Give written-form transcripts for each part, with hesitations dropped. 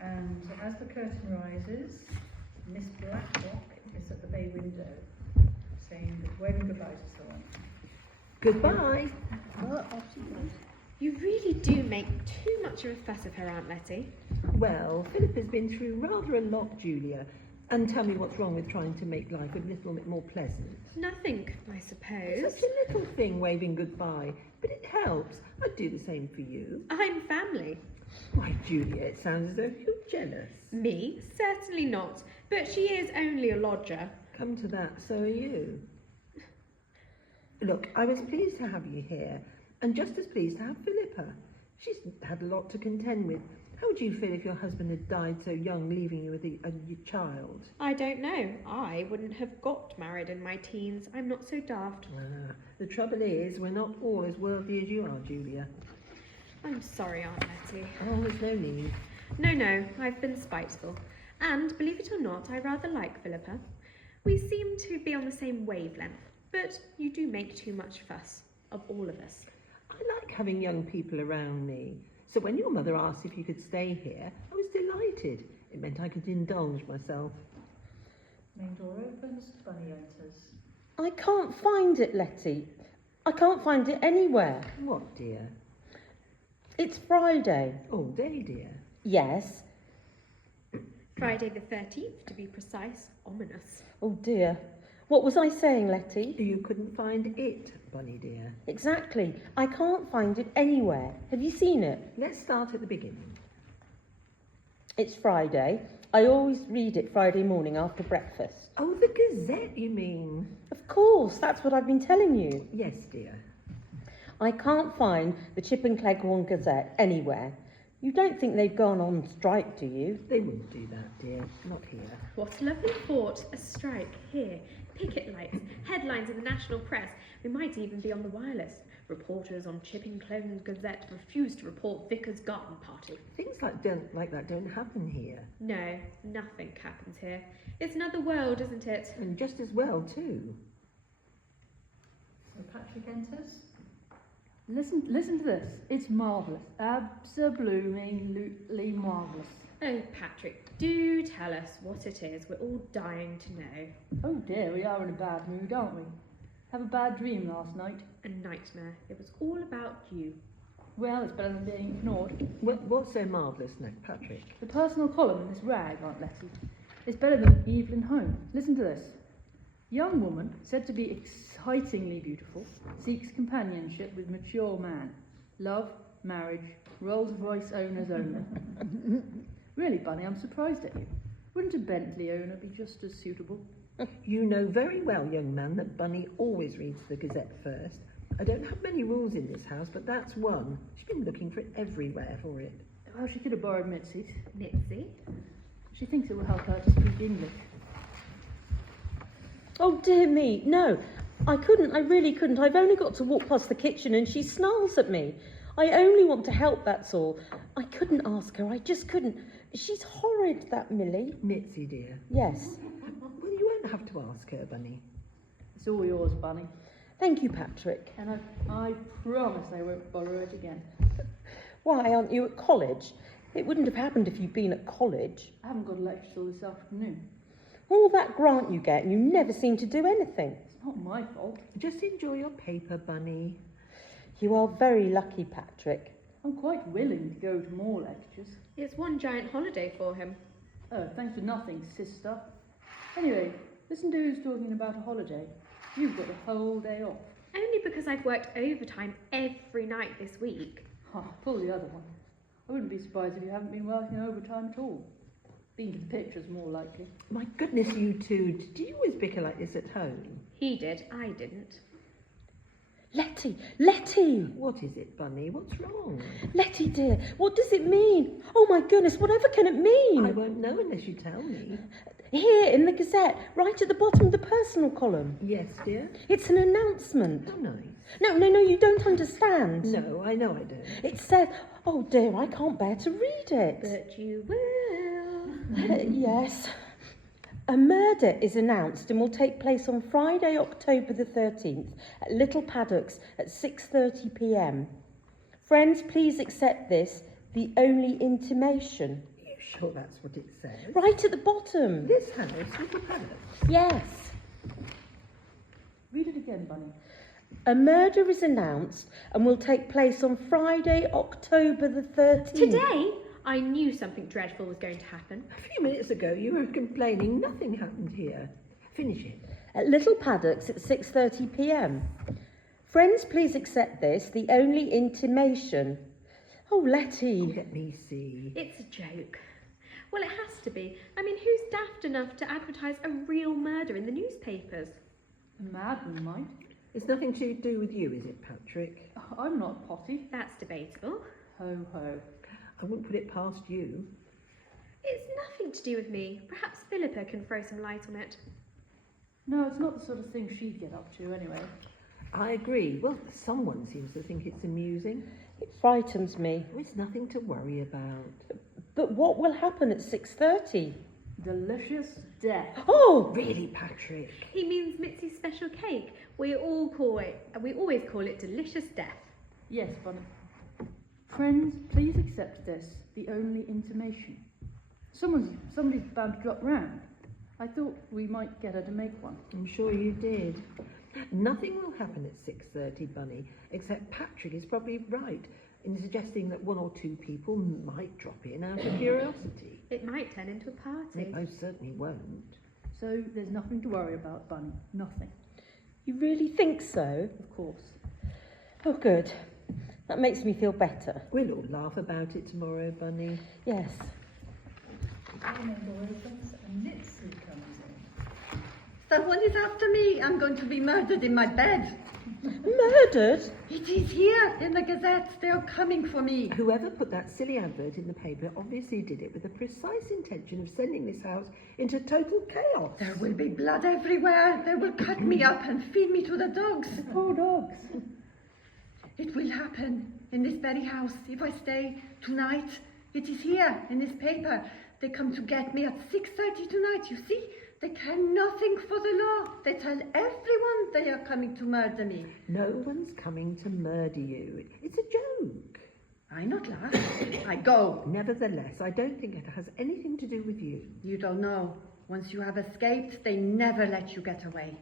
And as the curtain rises, Miss Blackrock is at the bay window, waving goodbye to someone. Goodbye. You really do make too much of a fuss of her, Aunt Letty. Well, Philip has been through rather a lot, Julia. And tell me what's wrong with trying to make life a little bit more pleasant. Nothing, I suppose. Such a little thing, waving goodbye. But it helps. I'd do the same for you. I'm family. Why, Julia, it sounds as though you're jealous. Me? Certainly not. But she is only a lodger. Come to that, so are you. Look, I was pleased to have you here, and just as pleased to have Philippa. She's had a lot to contend with. How would you feel if your husband had died so young, leaving you with a child? I don't know. I wouldn't have got married in my teens. I'm not so daft. The trouble is, we're not all as worldly as you are, Julia. I'm sorry, Aunt Letty. Oh, there's no need. No, I've been spiteful. And, believe it or not, I rather like Philippa. We seem to be on the same wavelength, but you do make too much fuss, of all of us. I like having young people around me. So when your mother asked if you could stay here, I was delighted. It meant I could indulge myself. Main door opens, Bunny enters. I can't find it, Letty. I can't find it anywhere. What, dear? It's Friday. All day, dear. Yes. Friday the 13th, to be precise. Ominous. Oh dear. What was I saying, Letty? You couldn't find it, Bunny dear. Exactly. I can't find it anywhere. Have you seen it? Let's start at the beginning. It's Friday. I always read it Friday morning after breakfast. Oh, the Gazette, you mean? Of course, that's what I've been telling you. Yes, dear. I can't find the Chip and Cleghorn Gazette anywhere. You don't think they've gone on strike, do you? They wouldn't do that, dear. Not here. What a lovely thought. A strike here. Picket lights, headlines in the national press. We might even be on the wireless. Reporters on Chip and Cleghorn Gazette refuse to report Vicar's garden party. Things like that don't happen here. No, nothing happens here. It's another world, isn't it? And just as well, too. So Patrick enters. Listen to this. It's marvellous. Absolutely marvellous. Oh, Patrick, do tell us what it is. We're all dying to know. Oh dear, we are in a bad mood, aren't we? Have a bad dream last night? A nightmare. It was all about you. Well, it's better than being ignored. What's so marvellous, Patrick? The personal column in this rag, Aunt Letty. It's better than Evelyn Home. Listen to this. Young woman, said to be excitingly beautiful, seeks companionship with mature man. Love, marriage, Rolls-Royce owner's owner. Really, Bunny, I'm surprised at you. Wouldn't a Bentley owner be just as suitable? You know very well, young man, that Bunny always reads the Gazette first. I don't have many rules in this house, but that's one. She's been looking for it everywhere for it. Well, she could have borrowed Mitzi's. Mitzi? She thinks it will help her to speak English. Oh dear me, no. I really couldn't. I've only got to walk past the kitchen and she snarls at me. I only want to help, that's all. I couldn't ask her, I just couldn't. She's horrid, that Millie. Mitzi, dear. Yes. Well, you won't have to ask her, Bunny. It's all yours, Bunny. Thank you, Patrick. And I promise I won't borrow it again. Why, aren't you at college? It wouldn't have happened if you'd been at college. I haven't got a lecture till this afternoon. All that grant you get and you never seem to do anything. It's not my fault. Just enjoy your paper, Bunny. You are very lucky, Patrick. I'm quite willing to go to more lectures. It's one giant holiday for him. Oh, thanks for nothing, sister. Anyway, listen to who's talking about a holiday. You've got a whole day off. Only because I've worked overtime every night this week. Pull the other one. I wouldn't be surprised if you haven't been working overtime at all. Been to the pictures, more likely. My goodness, you two. Do you always bicker like this at home? He did, I didn't. Letty! What is it, Bunny? What's wrong? Letty, dear, what does it mean? Oh, my goodness, whatever can it mean? I won't know unless you tell me. Here, in the Gazette, right at the bottom of the personal column. Yes, dear? It's an announcement. How nice. No, you don't understand. No, I know I don't. It says, oh dear, I can't bear to read it. But you will. Yes. A murder is announced and will take place on Friday, October the 13th at Little Paddocks at 6:30 p.m. Friends, please accept this, the only intimation. You Sure, that's what it says. Right at the bottom. This house, Little Paddock. Yes. Read it again, Bunny. A murder is announced and will take place on Friday, October the 13th. Today, I knew something dreadful was going to happen. A few minutes ago, you were complaining nothing happened here. Finish it. At Little Paddocks at 6:30 p.m. Friends, please accept this, the only intimation. Oh, Letty. Let me see. It's a joke. Well, it has to be. I mean, who's daft enough to advertise a real murder in the newspapers? A madman might. It's nothing to do with you, is it, Patrick? I'm not potty. That's debatable. Ho ho. I wouldn't put it past you. It's nothing to do with me. Perhaps Philippa can throw some light on it. No, it's not the sort of thing she'd get up to anyway. I agree. Well, someone seems to think it's amusing. It frightens me. It's nothing to worry about. But what will happen at 6:30? Delicious death. Oh! Really, Patrick? He means Mitzi's special cake. We always call it delicious death. Yes, Bunny. Friends, please accept this, the only intimation. Somebody's bound to drop round. I thought we might get her to make one. I'm sure you did. Nothing will happen at 6:30, Bunny, except Patrick is probably right in suggesting that one or two people might drop in out of curiosity. It might turn into a party. It most certainly won't. So there's nothing to worry about, Bunny. Nothing. You really think so? Of course. Oh, good. That makes me feel better. We'll all laugh about it tomorrow, Bunny. Yes. The door opens and Mitzi comes in. Someone is after me. I'm going to be murdered in my bed. Murdered? It is here in the Gazette. They are coming for me. Whoever put that silly advert in the paper obviously did it with the precise intention of sending this house into total chaos. There will be blood everywhere. They will cut me up and feed me to the dogs. Poor dogs. It will happen in this very house if I stay tonight. It is here in this paper. They come to get me at 6:30 tonight, you see? They care nothing for the law. They tell everyone they are coming to murder me. No one's coming to murder you. It's a joke. I not laugh. I go. Nevertheless, I don't think it has anything to do with you. You don't know. Once you have escaped, they never let you get away.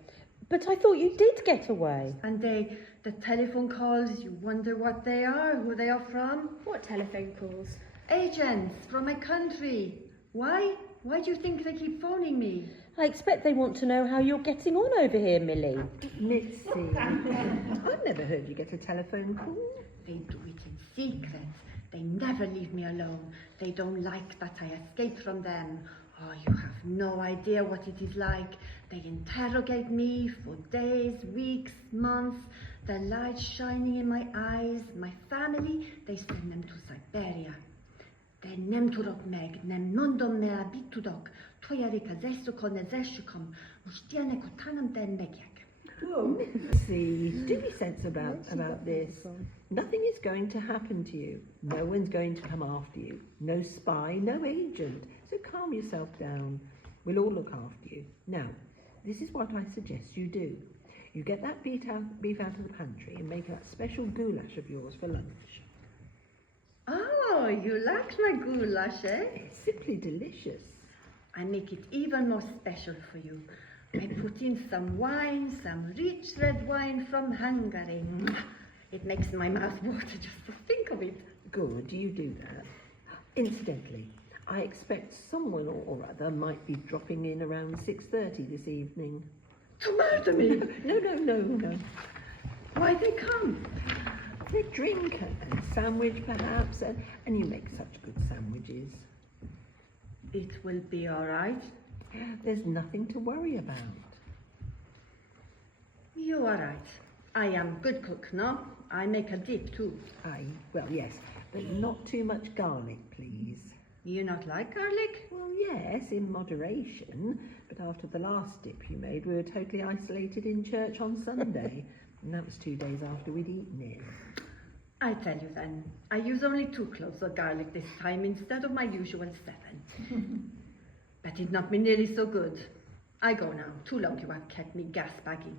But I thought you did get away. And the telephone calls, you wonder what they are, who they are from. What telephone calls? Agents from my country. Why? Why do you think they keep phoning me? I expect they want to know how you're getting on over here, Millie. Mitzi, I've never heard you get a telephone call. They do it in secret. They never leave me alone. They don't like that I escaped from them. Oh, you have no idea what it is like. They interrogate me for days, weeks, months. The light shining in my eyes. My family, they send them to Siberia. They nem turok meg, nem nondom me abitudok. Tojarika zesuko ne zeshukom. Ustiane kotanam den megjak. Oh, Mitzi, do be sense about this. Nothing is going to happen to you. No one's going to come after you. No spy, no agent. So calm yourself down. We'll all look after you. Now, this is what I suggest you do. You get that beef out of the pantry and make that special goulash of yours for lunch. Oh, you like my goulash, eh? It's simply delicious. I make it even more special for you. I put in some wine, some rich red wine from Hungary. It makes my mouth water just to think of it. Good, you do that. Incidentally, I expect someone or other might be dropping in around 6:30 this evening. To murder me? No. Why they come? For a drink and a sandwich perhaps, and you make such good sandwiches. It will be all right. There's nothing to worry about. You are right. I am good cook, no? I make a dip too. Well, yes, but not too much garlic, please. You not like garlic? Well, yes, in moderation, but after the last dip you made, we were totally isolated in church on Sunday, and that was 2 days after we'd eaten it. I tell you then, I use only 2 cloves of garlic this time instead of my usual 7. But it not been nearly so good. I go now. Too long you have kept me gas-bagging.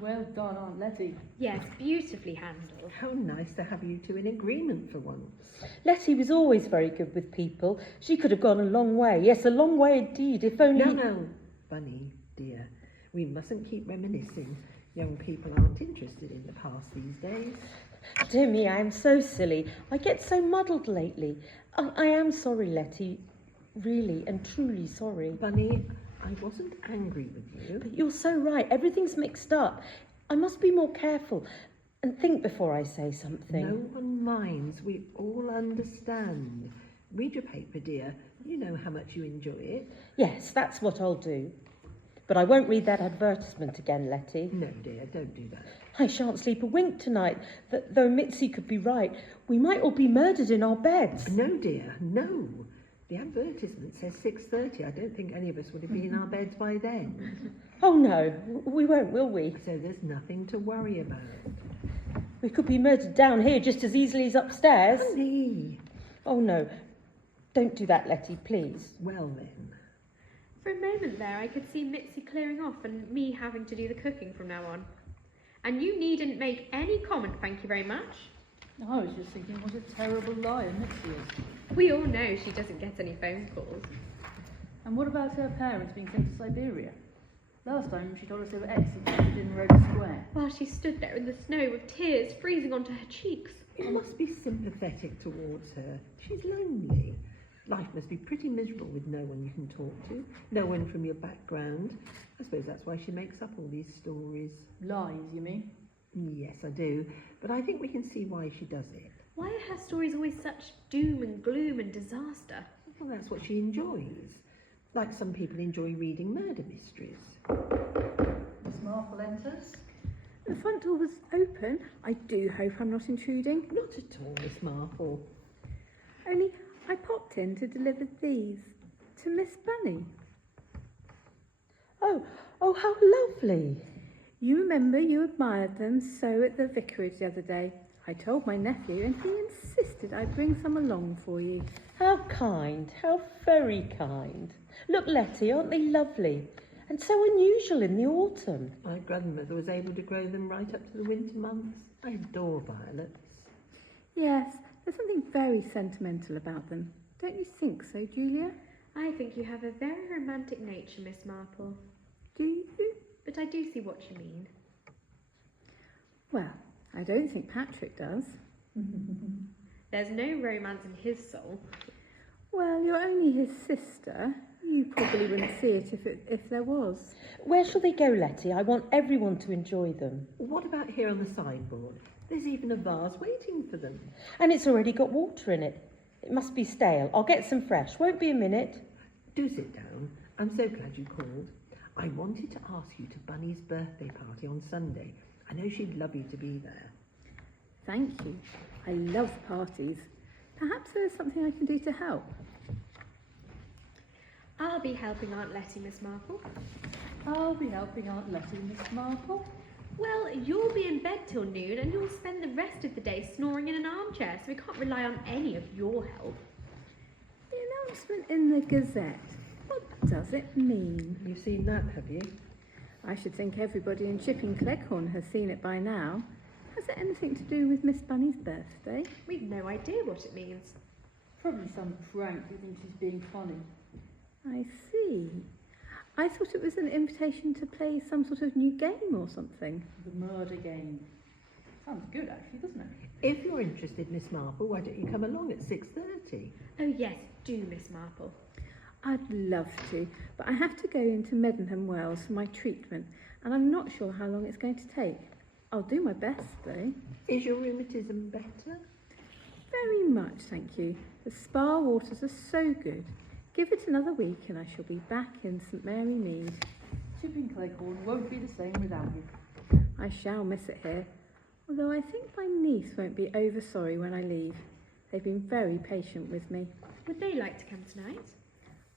Well done, Aunt Letty. Yes, beautifully handled. How nice to have you two in agreement for once. Letty was always very good with people. She could have gone a long way. Yes, a long way indeed, if only... No, Bunny, dear. We mustn't keep reminiscing. Young people aren't interested in the past these days. Dear me, I am so silly. I get so muddled lately. I am sorry, Letty. Really and truly sorry. Bunny, I wasn't angry with you. But you're so right. Everything's mixed up. I must be more careful and think before I say something. No one minds. We all understand. Read your paper, dear. You know how much you enjoy it. Yes, that's what I'll do. But I won't read that advertisement again, Letty. No, dear, don't do that. I shan't sleep a wink tonight. Though Mitzi could be right, we might all be murdered in our beds. No, dear, no. The advertisement says 6:30. I don't think any of us would have been in our beds by then. Oh no, we won't, will we? So there's nothing to worry about. We could be murdered down here just as easily as upstairs. Bunny! Oh no, don't do that, Letty, please. Well then. For a moment there, I could see Mitzi clearing off and me having to do the cooking from now on. And you needn't make any comment, thank you very much. I was just thinking what a terrible liar Mitzi is. We all know she doesn't get any phone calls. And what about her parents being sent to Siberia? Last time she told us they were executed in Rhodes Square. While she stood there in the snow with tears freezing onto her cheeks. You must be sympathetic towards her. She's lonely. Life must be pretty miserable with no one you can talk to, no one from your background. I suppose that's why she makes up all these stories. Lies, you mean? Yes, I do, but I think we can see why she does it. Why are her stories always such doom and gloom and disaster? Well, that's what she enjoys. Like some people enjoy reading murder mysteries. Miss Marple enters. The front door was open. I do hope I'm not intruding. Not at all, Miss Marple. Only I popped in to deliver these to Miss Bunny. Oh, how lovely. You remember you admired them so at the vicarage the other day. I told my nephew and he insisted I bring some along for you. How kind, how very kind. Look, Letty, aren't they lovely? And so unusual in the autumn. My grandmother was able to grow them right up to the winter months. I adore violets. Yes, there's something very sentimental about them. Don't you think so, Julia? I think you have a very romantic nature, Miss Marple. Do you? But I do see what you mean. Well, I don't think Patrick does. There's no romance in his soul. Well, you're only his sister. You probably wouldn't see it if there was. Where shall they go, Letty? I want everyone to enjoy them. What about here on the sideboard? There's even a vase waiting for them. And it's already got water in it. It must be stale. I'll get some fresh. Won't be a minute. Do sit down. I'm so glad you called. I wanted to ask you to Bunny's birthday party on Sunday. I know she'd love you to be there. Thank you. I love parties. Perhaps there's something I can do to help. I'll be helping Aunt Letty, Miss Marple. I'll be helping Aunt Letty, Miss Marple. Well, you'll be in bed till noon and you'll spend the rest of the day snoring in an armchair, so we can't rely on any of your help. The announcement in the Gazette. What does it mean? You've seen that, have you? I should think everybody in Chipping Cleghorn has seen it by now. Has it anything to do with Miss Bunny's birthday? We've no idea what it means. Probably some prank who thinks she's being funny. I see. I thought it was an invitation to play some sort of new game or something. The murder game. Sounds good, actually, doesn't it? If you're interested, Miss Marple, why don't you come along at 6:30? Oh yes, do, Miss Marple. I'd love to, but I have to go into Meddenham Wells for my treatment, and I'm not sure how long it's going to take. I'll do my best, though. Is your rheumatism better? Very much, thank you. The spa waters are so good. Give it another week and I shall be back in St Mary Mead. Chipping Cleghorn won't be the same without you. I shall miss it here, although I think my niece won't be over sorry when I leave. They've been very patient with me. Would they like to come tonight?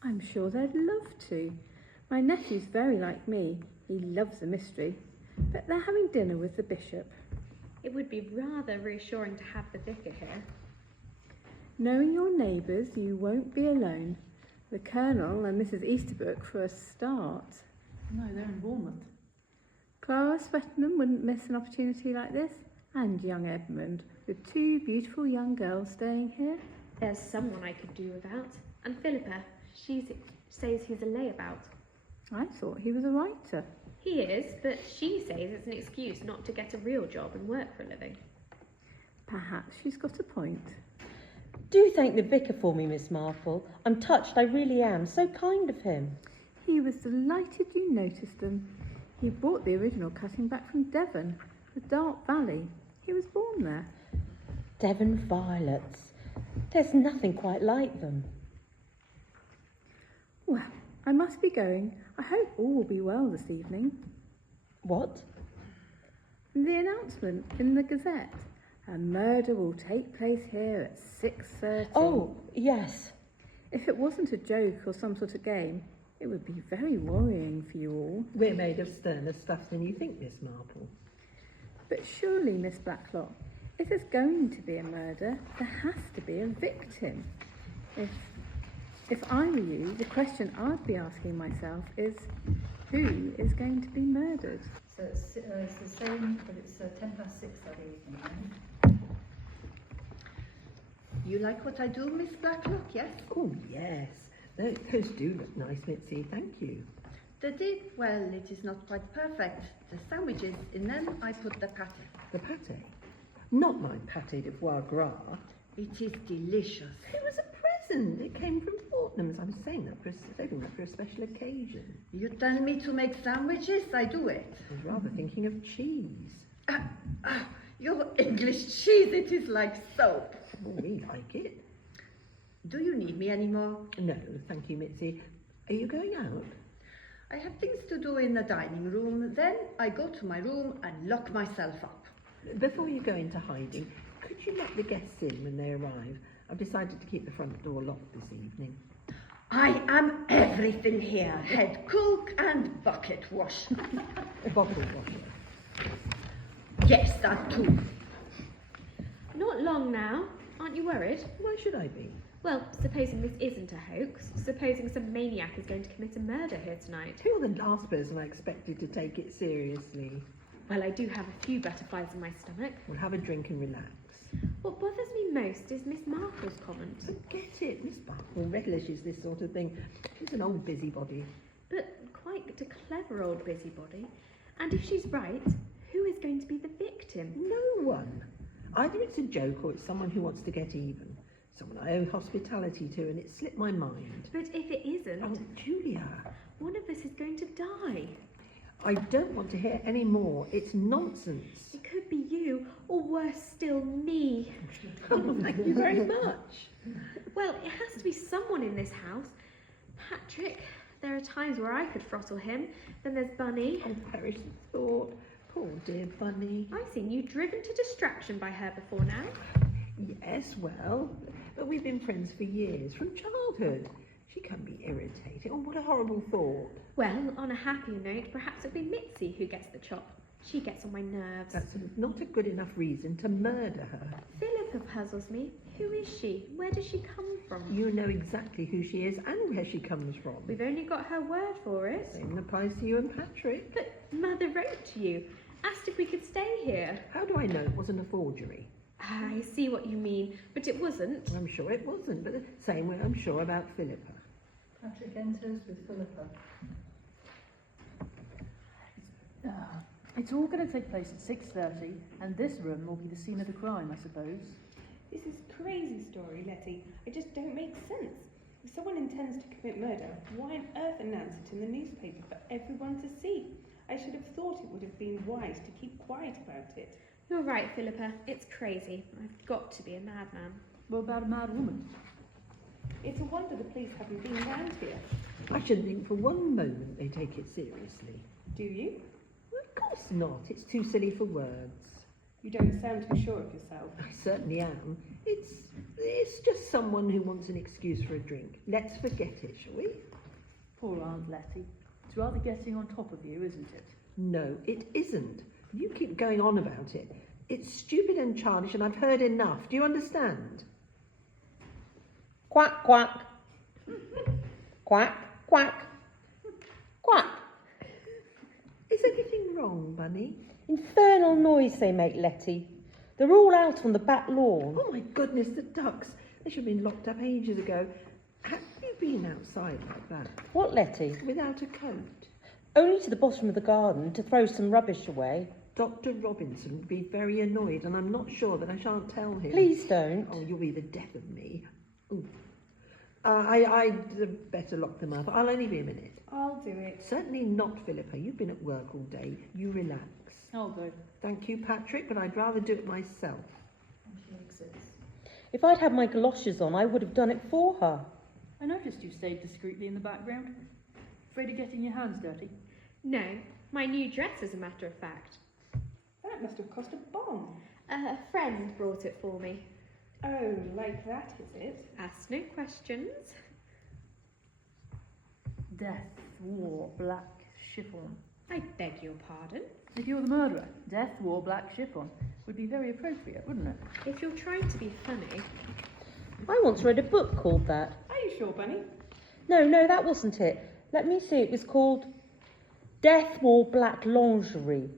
I'm sure they'd love to. My nephew's very like me. He loves a mystery. But they're having dinner with the bishop. It would be rather reassuring to have the vicar here. Knowing your neighbours, you won't be alone. The Colonel and Mrs Easterbrook for a start. No, they're in Bournemouth. Clara Swettenham wouldn't miss an opportunity like this, and young Edmund, with two beautiful young girls staying here. There's someone I could do without. And Philippa, she says he's a layabout. I thought he was a writer. He is, but she says it's an excuse not to get a real job and work for a living. Perhaps she's got a point. Do thank the vicar for me, Miss Marple. I'm touched, I really am. So kind of him. He was delighted you noticed them. He brought the original cutting back from Devon, the Dark Valley. He was born there. Devon violets. There's nothing quite like them. Well, I must be going. I hope all will be well this evening. What? The announcement in the Gazette. A murder will take place here at 6:30. Oh, yes. If it wasn't a joke or some sort of game, it would be very worrying for you all. We're made of sterner stuff than you think, Miss Marple. But surely, Miss Blacklock, if there's going to be a murder, there has to be a victim. If I were you, the question I'd be asking myself is, who is going to be murdered? So it's the same, but it's 6:10 that evening. You like what I do, Miss Blacklock, yes? Oh, yes. Those do look nice, Mitzi, thank you. The dip, well, it is not quite perfect. The sandwiches, in them I put the pate. The pate? Not my pate de foie gras. It is delicious. It was a present. It came from Fortnum's. I'm saving that for a special occasion. You tell me to make sandwiches, I do it. I was rather thinking of cheese. Your English cheese, it is like soap. Oh, we like it. Do you need me anymore? No, thank you, Mitzi. Are you going out? I have things to do in the dining room. Then I go to my room and lock myself up. Before you go into hiding, could you let the guests in when they arrive? I've decided to keep the front door locked this evening. I am everything here. Head cook and bucket wash. Bottle washer. Yes, that too. Not long now. Aren't you worried? Why should I be? Well, supposing this isn't a hoax, supposing some maniac is going to commit a murder here tonight. You're the last person I expected to take it seriously. Well, I do have a few butterflies in my stomach. We'll have a drink and relax. What bothers me most is Miss Marple's comment. Forget it. Miss Marple relishes this sort of thing. She's an old busybody. But quite a clever old busybody. And if she's right, who is going to be the victim? No one. Either it's a joke or it's someone who wants to get even. Someone I owe hospitality to, and it slipped my mind. But if it isn't, Oh, Julia. one of us is going to die. I don't want to hear any more. It's nonsense. It could be you, or worse still, me. Oh, thank you very much. Well, it has to be someone in this house. Patrick, there are times where I could throttle him. Then there's Bunny. Oh, perish the thought. Poor dear Bunny. I've seen you driven to distraction by her before now. Yes, well, but we've been friends for years, from childhood. She can be irritating. Oh, what a horrible thought. Well, on a happier note, perhaps it'll be Mitzi who gets the chop. She gets on my nerves. That's not a good enough reason to murder her. Philippa puzzles me. Who is she? Where does she come from? You know exactly who she is and where she comes from. We've only got her word for it. Same applies to you and Patrick. But Mother wrote to you, asked if we could stay here. How do I know it wasn't a forgery? I see what you mean, but it wasn't. I'm sure it wasn't, but the same way I'm sure about Philippa. Patrick enters with Philippa. It's all going to take place at 6:30, and this room will be the scene of the crime, I suppose. This is crazy story, Letty. It just don't make sense. If someone intends to commit murder, why on earth announce it in the newspaper for everyone to see? I should have thought it would have been wise to keep quiet about it. You're right, Philippa. It's crazy. I've got to be a madman. What about a mad woman? It's a wonder the police haven't been round here. I shouldn't think for one moment they take it seriously. Do you? Well, of course not. It's too silly for words. You don't sound too sure of yourself. I certainly am. It's just someone who wants an excuse for a drink. Let's forget it, shall we? Poor Aunt Letty. It's rather getting on top of you, isn't it? No, it isn't. You keep going on about it. It's stupid and childish, and I've heard enough. Do you understand? Quack, quack. Quack, quack. Quack. Is anything wrong, Bunny? Infernal noise they make, Letty. They're all out on the back lawn. Oh my goodness, the ducks. They should have been locked up ages ago. Have you been outside like that? What, Letty? Without a coat? Only to the bottom of the garden to throw some rubbish away. Dr. Robinson would be very annoyed, and I'm not sure that I shan't tell him. Please don't. Oh, you'll be the death of me. Ooh. I'd better lock them up. I'll only be a minute. I'll do it. Certainly not, Philippa. You've been at work all day. You relax. I'll go. Thank you, Patrick, but I'd rather do it myself. And she exits. If I'd had my galoshes on, I would have done it for her. I noticed you stayed discreetly in the background. Afraid of getting your hands dirty? No, my new dress, as a matter of fact. That must have cost a bomb. A friend brought it for me. Oh, like that, is it? Ask no questions. Death wore black chiffon. I beg your pardon. If you're the murderer, death wore black chiffon would be very appropriate, wouldn't it? If you're trying to be funny. I once read a book called that. Are you sure, Bunny? No, that wasn't it. Let me see. It was called Death Wore Black Lingerie.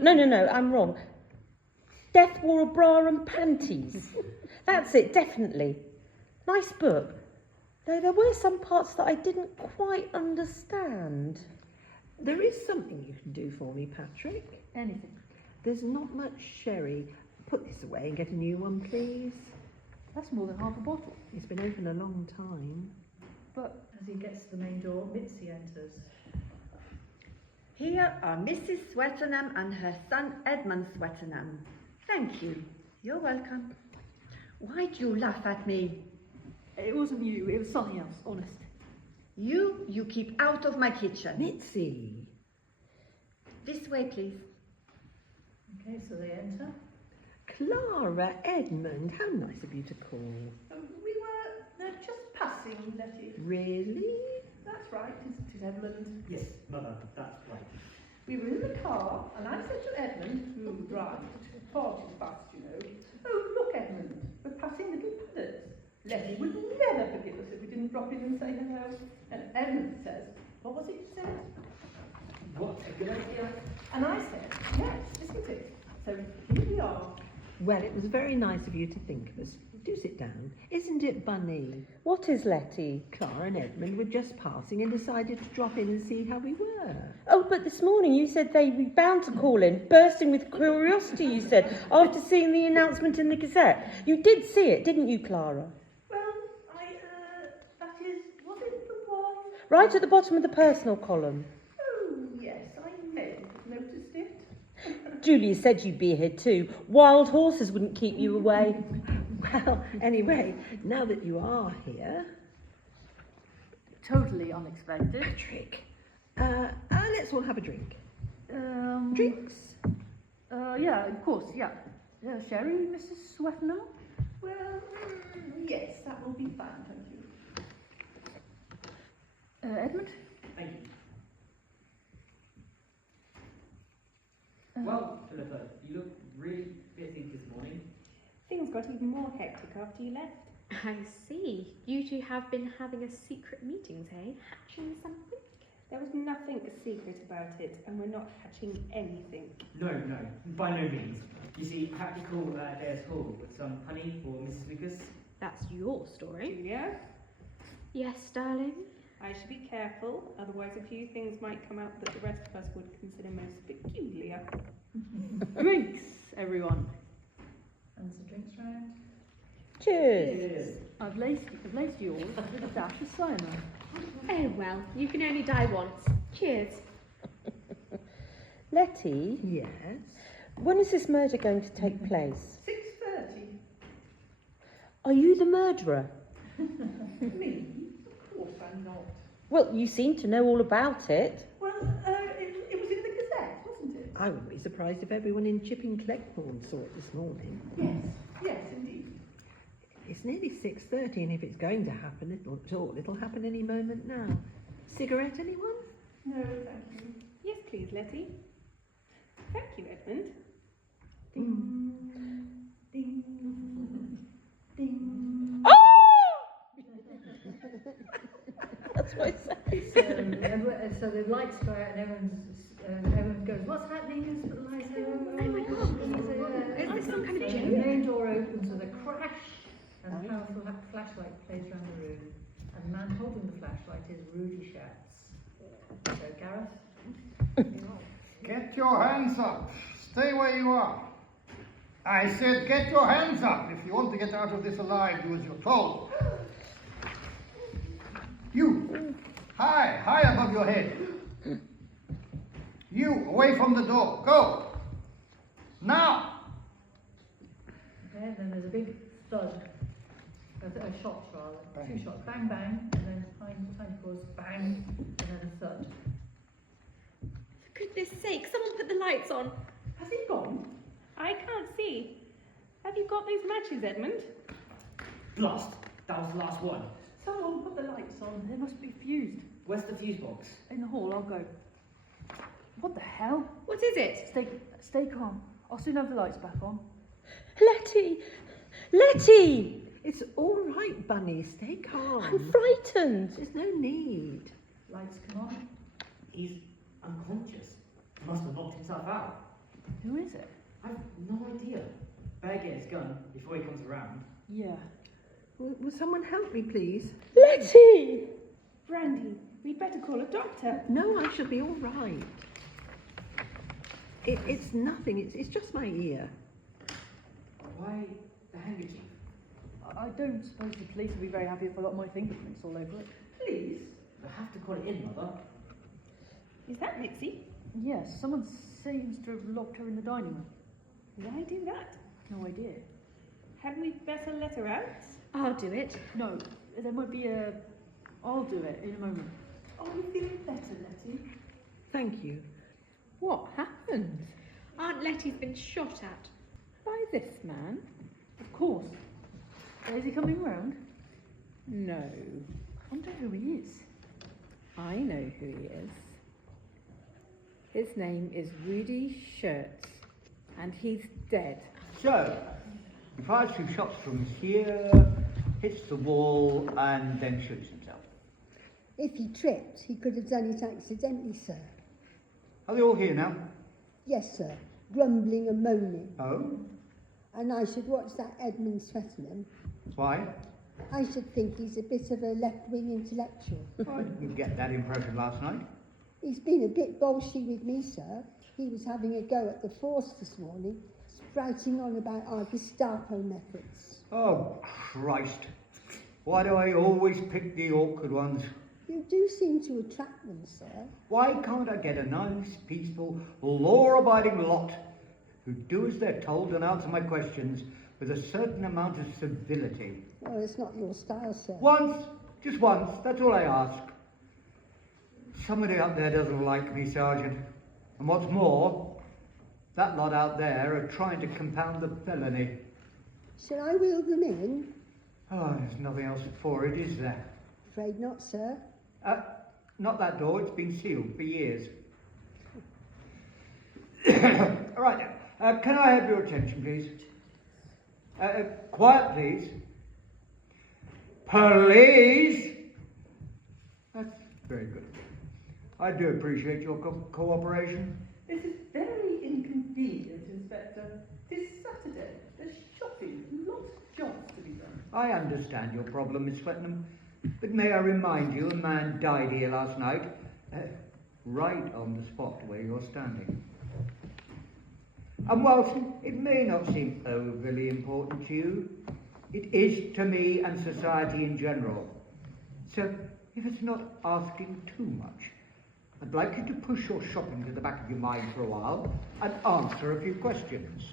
No, I'm wrong. Death Wore a Bra and Panties. That's it, definitely. Nice book. Though there were some parts that I didn't quite understand. There is something you can do for me, Patrick. Anything. There's not much sherry. Put this away and get a new one, please. That's more than half a bottle. It's been open a long time. But As he gets to the main door, Mitzi enters. Here are Mrs. Swettenham and her son Edmund Swettenham. Thank you. You're welcome. Why do you laugh at me? it wasn't you, it was something else, honest. You keep out of my kitchen. Mitzi. This way, please. Okay, so they enter. Clara, Edmund, how nice of you to call. We were just passing, Letty. Really? That's right, isn't it, Edmund? Yes, Mother, that's right. We were in the car, and I said to Edmund, who drives, parties fast, you know, "Oh, look, Edmund, we're passing little paddocks. Letty would never forgive us if we didn't drop in and say hello." And Edmund says, "What was it you said?" What a good idea. And I said, "Yes, isn't it?" So here we are. Well, it was very nice of you to think of us. Do sit down. Isn't it, Bunny? What is Letty? Clara and Edmund were just passing and decided to drop in and see how we were. Oh, but this morning you said they'd be bound to call in, bursting with curiosity, you said, after seeing the announcement in the Gazette. You did see it, didn't you, Clara? Well, that is, was it the one? Right at the bottom of the personal column. Oh, yes, I may have noticed it. Julia said you'd be here too. Wild horses wouldn't keep you away. Well, anyway, now that you are here, Totally unexpected. Patrick, let's all have a drink. Drinks? Yeah, of course, yeah. Sherry, Mrs. Swettenham? Well, yes, that will be fine, thank you. Edmund? Thank you. Well, Philippa, you look really busy this morning. Things got even more hectic after you left. I see. You two have been having a secret meeting, eh? Hatching something? There was nothing secret about it, and we're not hatching anything. No, by no means. You see, I had to call Dare's Hall with some honey for Mrs. Lucas. That's your story. Julia, Yes, darling. I should be careful, otherwise a few things might come out that the rest of us would consider most peculiar. Drinks, everyone. And the drinks round. Cheers. I've laced yours with a dash of cyanide. Oh well, you can only die once. Cheers. Letty, Yes. when is this murder going to take place? 6:30. Are you the murderer? Me? Of course I'm not. Well, you seem to know all about it. Well, it was in the Gazette, wasn't it? I wouldn't be surprised if everyone in Chipping Cleckthorne saw it this morning. Yes, indeed. It's nearly 6:30, and if it's going to happen it'll happen any moment now. Cigarette, anyone? No, thank you. Yes, please, Letty. Thank you, Edmund. Ding, ding, ding. That's what I said. So the lights go out and everyone's everyone goes, what's happening? Who's put the lights out? Oh my God. Is this some kind of So joke? the main door opens with a crash, and a powerful flashlight plays around the room. And the man holding the flashlight is Rudy Schatz. So, Gareth? Get your hands up. Stay where you are. I said get your hands up. If you want to get out of this alive, do as you're told. You, high above your head. You, away from the door. Go. Now. Okay, and then there's a big thud. Shots rather. Bang. 2 shots. Bang, bang, and then tiny pause, bang, and then a thud. For goodness sake, someone put the lights on. Has he gone? I can't see. Have you got those matches, Edmund? Blast! That was the last one. Someone put the lights on. They must be fused. Where's the fuse box? In the hall, I'll go. What the hell? What is it? Stay calm. I'll soon have the lights back on. Letty! Letty! It's all right, Bunny. Stay calm. I'm frightened. There's no need. Lights come on. He's unconscious. He must have knocked himself out. Who is it? I've no idea. Better get his gun before he comes around. Yeah. Will someone help me, please? Letty! Brandy, we'd better call a doctor. No, I shall be all right. It's nothing. It's just my ear. Why the handkerchief? I don't suppose the police will be very happy if I got my fingerprints all over it. Please. I have to call it in, Mother. Is that Mitzi? Yes, someone seems to have locked her in the dining room. Why do that? No idea. Had we better let her out? I'll do it. No, there might be a... I'll do it in a moment. Are you feeling better, Letty? Thank you. What happened? Aunt Letty's been shot at. By this man? Of course. Is he coming round? No. I wonder who he is. I know who he is. His name is Rudy Schurz, and he's dead. So, he fires 2 shots from here, hits the wall, and then shoots himself. If he tripped, he could have done it accidentally, sir. Are they all here now? Yes, sir. Grumbling and moaning. Oh? And I should watch that Edmund Swettenham. Why? I should think he's a bit of a left-wing intellectual. I didn't get that impression last night. He's been a bit bolshy with me, sir. He was having a go at the force this morning, sprouting on about our Gestapo methods. Oh, Christ. Why do I always pick the awkward ones? You do seem to attract them, sir. Why can't I get a nice, peaceful, law-abiding lot who do as they're told and answer my questions with a certain amount of civility? Well, it's not your style, sir. Once, just once, that's all I ask. Somebody out there doesn't like me, Sergeant. And what's more, that lot out there are trying to compound the felony. Shall I wheel them in? Oh, there's nothing else for it, is there? Afraid not, sir. Not that door, it's been sealed for years. All right then, can I have your attention, please? Quiet, please. Police! That's very good. I do appreciate your cooperation. This is very inconvenient, Inspector. This Saturday, there's shopping, lots of jobs to be done. I understand your problem, Miss Swettenham, but may I remind you a man died here last night, right on the spot where you're standing. And whilst it may not seem overly important to you, it is to me and society in general. So, if it's not asking too much, I'd like you to push your shopping to the back of your mind for a while and answer a few questions.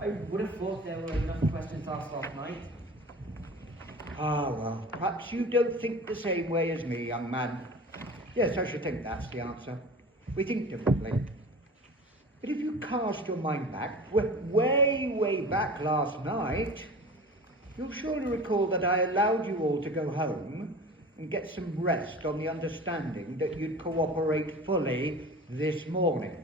I would have thought there were enough questions asked last night. Ah, well, perhaps you don't think the same way as me, young man. Yes, I should think that's the answer. We think differently. But if you cast your mind back, way back last night, you'll surely recall that I allowed you all to go home and get some rest on the understanding that you'd cooperate fully this morning.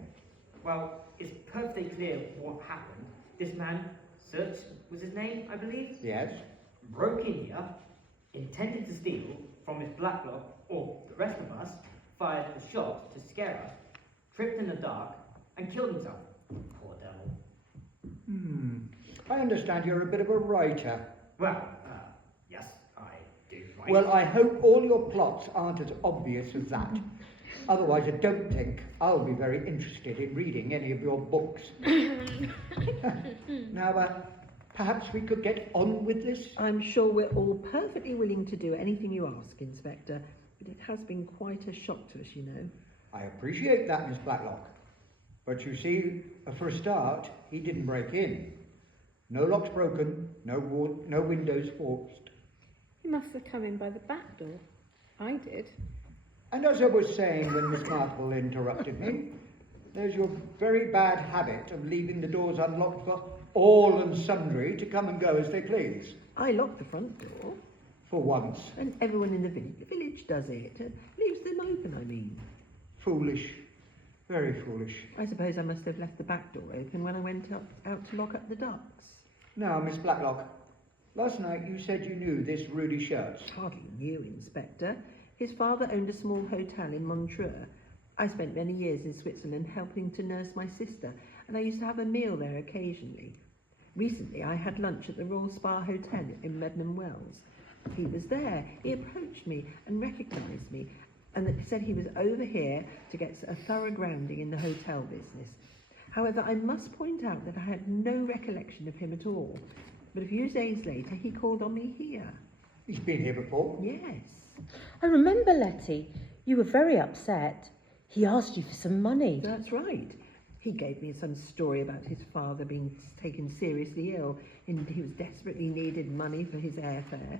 Well, it's perfectly clear what happened. This man, Search was his name, I believe? Yes? Broke in here, intended to steal from his black bloc, or the rest of us, fired a shot to scare us, tripped in the dark, and killed himself. Poor devil. I understand you're a bit of a writer. Well, yes, I did write. Well, I hope all your plots aren't as obvious as that. Otherwise, I don't think I'll be very interested in reading any of your books. Now, perhaps we could get on with this? I'm sure we're all perfectly willing to do anything you ask, Inspector, but it has been quite a shock to us, you know. I appreciate that, Miss Blacklock. But you see, for a start, he didn't break in. No locks broken, no windows forced. He must have come in by the back door. I did. And as I was saying when Miss Marple interrupted me, there's your very bad habit of leaving the doors unlocked for all and sundry to come and go as they please. I lock the front door. For once. And everyone in the village does it. Leaves them open, I mean. Foolish. Very foolish. I suppose I must have left the back door open when I went out to lock up the ducks. Now, Miss Blacklock, last night you said you knew this Rudy Shirts. Hardly knew, Inspector. His father owned a small hotel in Montreux. I spent many years in Switzerland helping to nurse my sister, and I used to have a meal there occasionally. Recently, I had lunch at the Royal Spa Hotel in Medmenham Wells. He was there. He approached me and recognised me, and said he was over here to get a thorough grounding in the hotel business. However, I must point out that I had no recollection of him at all. But a few days later, he called on me here. He's been here before? Yes. I remember, Letty. You were very upset. He asked you for some money. That's right. He gave me some story about his father being taken seriously ill, and he was desperately needed money for his airfare.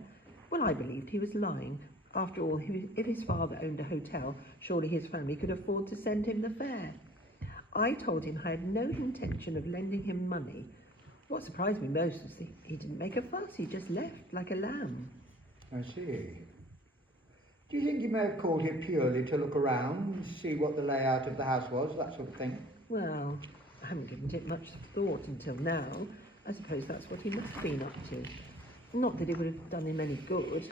Well, I believed he was lying. After all, if his father owned a hotel, surely his family could afford to send him the fare. I told him I had no intention of lending him money. What surprised me most was he didn't make a fuss. He just left like a lamb. I see. Do you think he may have called here purely to look around, see what the layout of the house was, that sort of thing? Well, I haven't given it much thought until now. I suppose that's what he must have been up to. Not that it would have done him any good.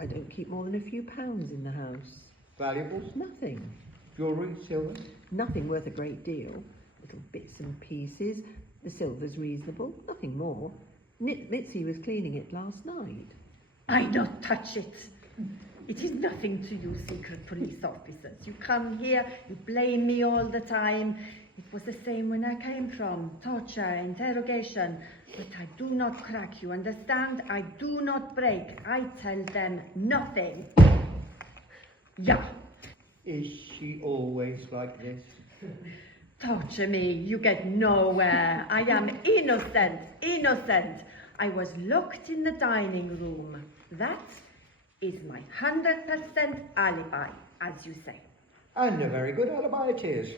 I don't keep more than a few pounds in the house. Valuables? Nothing. Jewellery, silver? Nothing worth a great deal. Little bits and pieces. The silver's reasonable, nothing more. Mitzi was cleaning it last night. I don't touch it. It is nothing to you, secret police officers. You come here, you blame me all the time. It was the same when I came from. Torture, interrogation. But I do not crack, you understand? I do not break. I tell them nothing. Yeah. Is she always like this? Torture me, you get nowhere. I am innocent, innocent. I was locked in the dining room. That is my 100% alibi, as you say. And a very good alibi it is.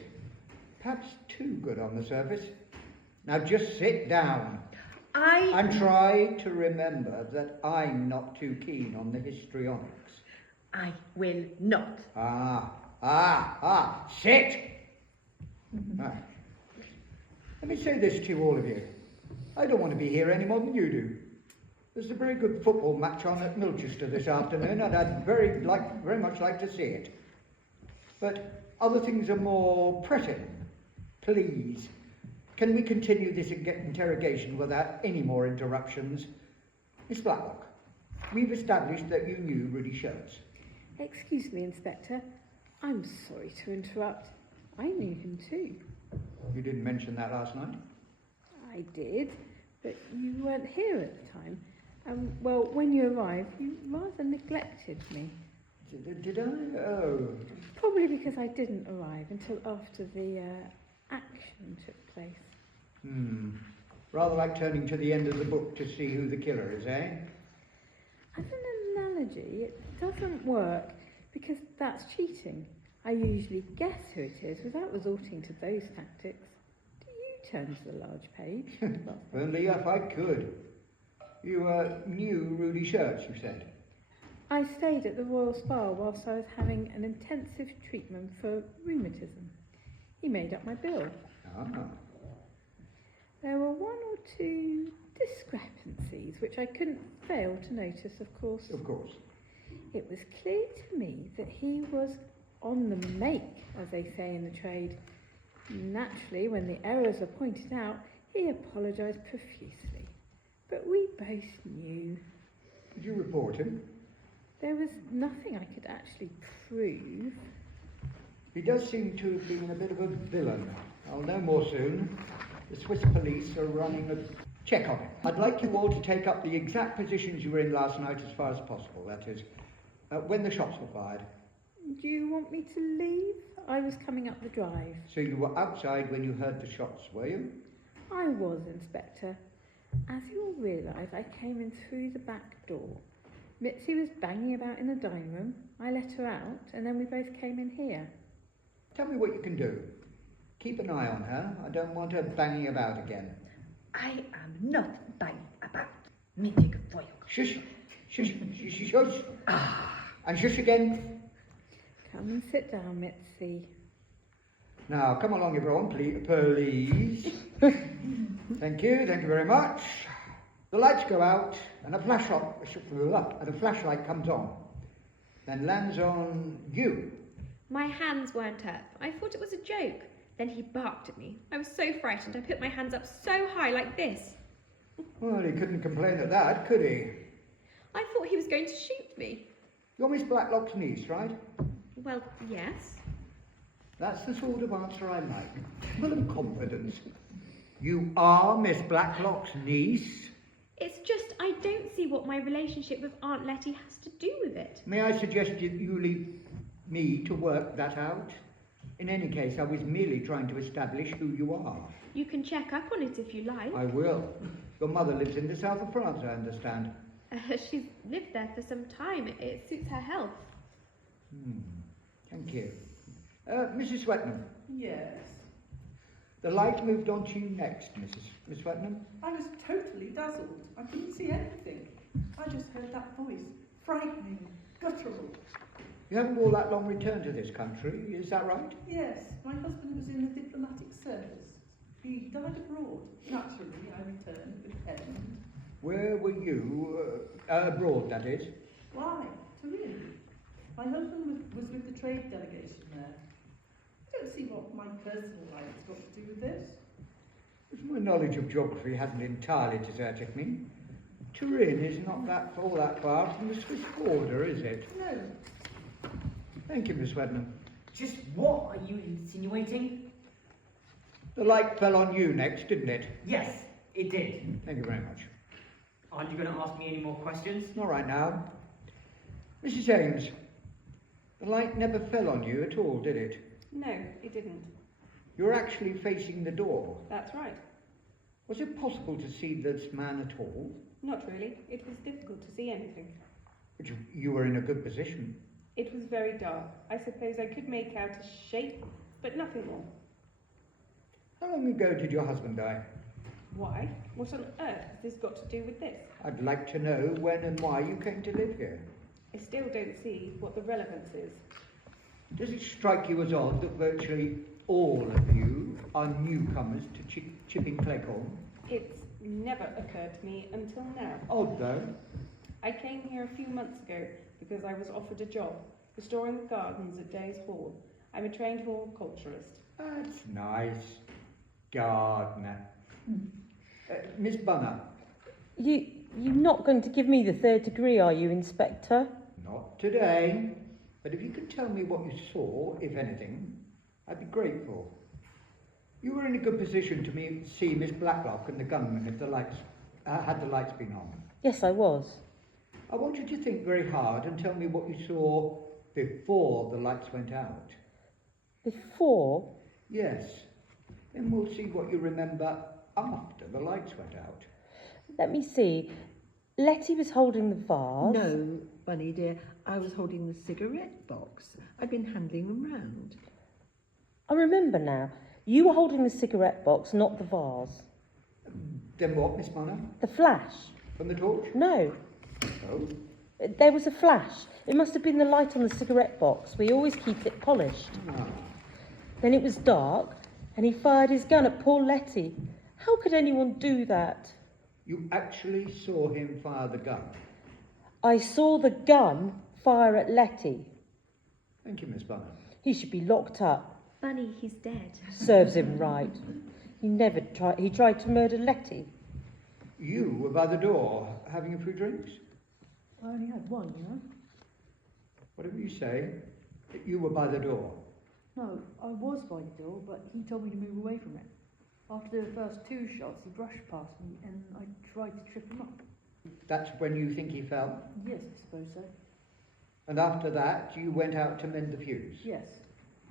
Perhaps too good on the surface. Now just sit down. And try to remember that I'm not too keen on the histrionics. I will not. Sit! Right. Let me say this to you, all of you. I don't want to be here any more than you do. There's a very good football match on at Milchester this afternoon, and I'd very much like to see it. But other things are more pressing. Please, can we continue this interrogation without any more interruptions? Miss Blacklock, we've established that you knew Rudy Shirts. Excuse me, Inspector. I'm sorry to interrupt. I knew him too. You didn't mention that last night? I did, but you weren't here at the time. Well, when you arrived, you rather neglected me. Did I? Oh. Probably because I didn't arrive until after the action took place. Rather like turning to the end of the book to see who the killer is, eh? As an analogy, it doesn't work because that's cheating. I usually guess who it is without resorting to those tactics. Do you turn to the large page? Only if I could. You knew Rudy Shirts, you said? I stayed at the Royal Spa whilst I was having an intensive treatment for rheumatism. He made up my bill. There were one or two discrepancies which I couldn't fail to notice, of course. Of course. It was clear to me that he was on the make, as they say in the trade. Naturally, when the errors are pointed out, he apologised profusely. But we both knew. Did you report him? There was nothing I could actually prove. He does seem to have been a bit of a villain. I'll know more soon. The Swiss police are running a check on him. I'd like you all to take up the exact positions you were in last night as far as possible, that is, when the shots were fired. Do you want me to leave? I was coming up the drive. So you were outside when you heard the shots, were you? I was, Inspector. As you'll realise, I came in through the back door. Mitzi was banging about in the dining room. I let her out, and then we both came in here. Tell me what you can do. Keep an eye on her. I don't want her banging about again. I am not banging about. Me take a for you. Shush, shush, shush, shush. And shush again. Come and sit down, Mitzi. Now, come along, everyone, please. Thank you very much. The lights go out, and a flashlight comes on, then lands on you. My hands weren't up. I thought it was a joke. Then he barked at me. I was so frightened, I put my hands up so high like this. Well, he couldn't complain at that, could he? I thought he was going to shoot me. You're Miss Blacklock's niece, right? Well, yes. That's the sort of answer I like. Full of confidence. You are Miss Blacklock's niece? It's just I don't see what my relationship with Aunt Letty has to do with it. May I suggest you leave me to work that out? In any case, I was merely trying to establish who you are. You can check up on it if you like. I will. Your mother lives in the south of France, I understand. She's lived there for some time. It suits her health. Thank you. Mrs. Swetnam. Yes. The light moved on to you next, Miss Swetnam. I was totally dazzled. I couldn't see anything. I just heard that voice. Frightening, guttural. You haven't all that long returned to this country, is that right? Yes, my husband was in the diplomatic service. He died abroad. Naturally, I returned with Edmund. Where were you? Abroad, that is. Why? Turin. My husband was with the trade delegation there. I don't see what my personal life has got to do with this. My knowledge of geography hasn't entirely deserted me. Turin is not all that far from the Swiss border, is it? No. Thank you, Miss Swetnam. Just what are you insinuating? The light fell on you next, didn't it? Yes, it did. Thank you very much. Aren't you going to ask me any more questions? Not right now. Mrs. James, the light never fell on you at all, did it? No, it didn't. You were actually facing the door. That's right. Was it possible to see this man at all? Not really. It was difficult to see anything. But you were in a good position. It was very dark. I suppose I could make out a shape, but nothing more. How long ago did your husband die? Why? What on earth has this got to do with this? I'd like to know when and why you came to live here. I still don't see what the relevance is. Does it strike you as odd that virtually all of you are newcomers to Chipping Cleghorn? It's never occurred to me until now. Odd, though. I came here a few months ago because I was offered a job, restoring the gardens at Days Hall. I'm a trained horticulturist. That's nice. Gardener. Miss Bunner. You're not going to give me the third degree, are you, Inspector? Not today. But if you could tell me what you saw, if anything, I'd be grateful. You were in a good position to see Miss Blacklock and the gunman if the lights had the lights been on. Yes, I was. I want you to think very hard and tell me what you saw before the lights went out. Before? Yes. Then we'll see what you remember after the lights went out. Let me see. Letty was holding the vase. No, Bunny dear, I was holding the cigarette box. I've been handing them round. I remember now. You were holding the cigarette box, not the vase. Then what, Miss Bunner? The flash. From the torch? No. Oh? There was a flash. It must have been the light on the cigarette box. We always keep it polished. Ah. Then it was dark, and he fired his gun at poor Letty. How could anyone do that? You actually saw him fire the gun? I saw the gun fire at Letty. Thank you, Miss Bunner. He should be locked up. Bunny, he's dead. Serves him right. He tried to murder Letty. You were by the door, having a few drinks? I only had one, you know. Whatever you say, that you were by the door. No, I was by the door, but he told me to move away from it. After the first 2 shots, he brushed past me, and I tried to trip him up. That's when you think he fell? Yes, I suppose so. And after that, you went out to mend the fuse? Yes.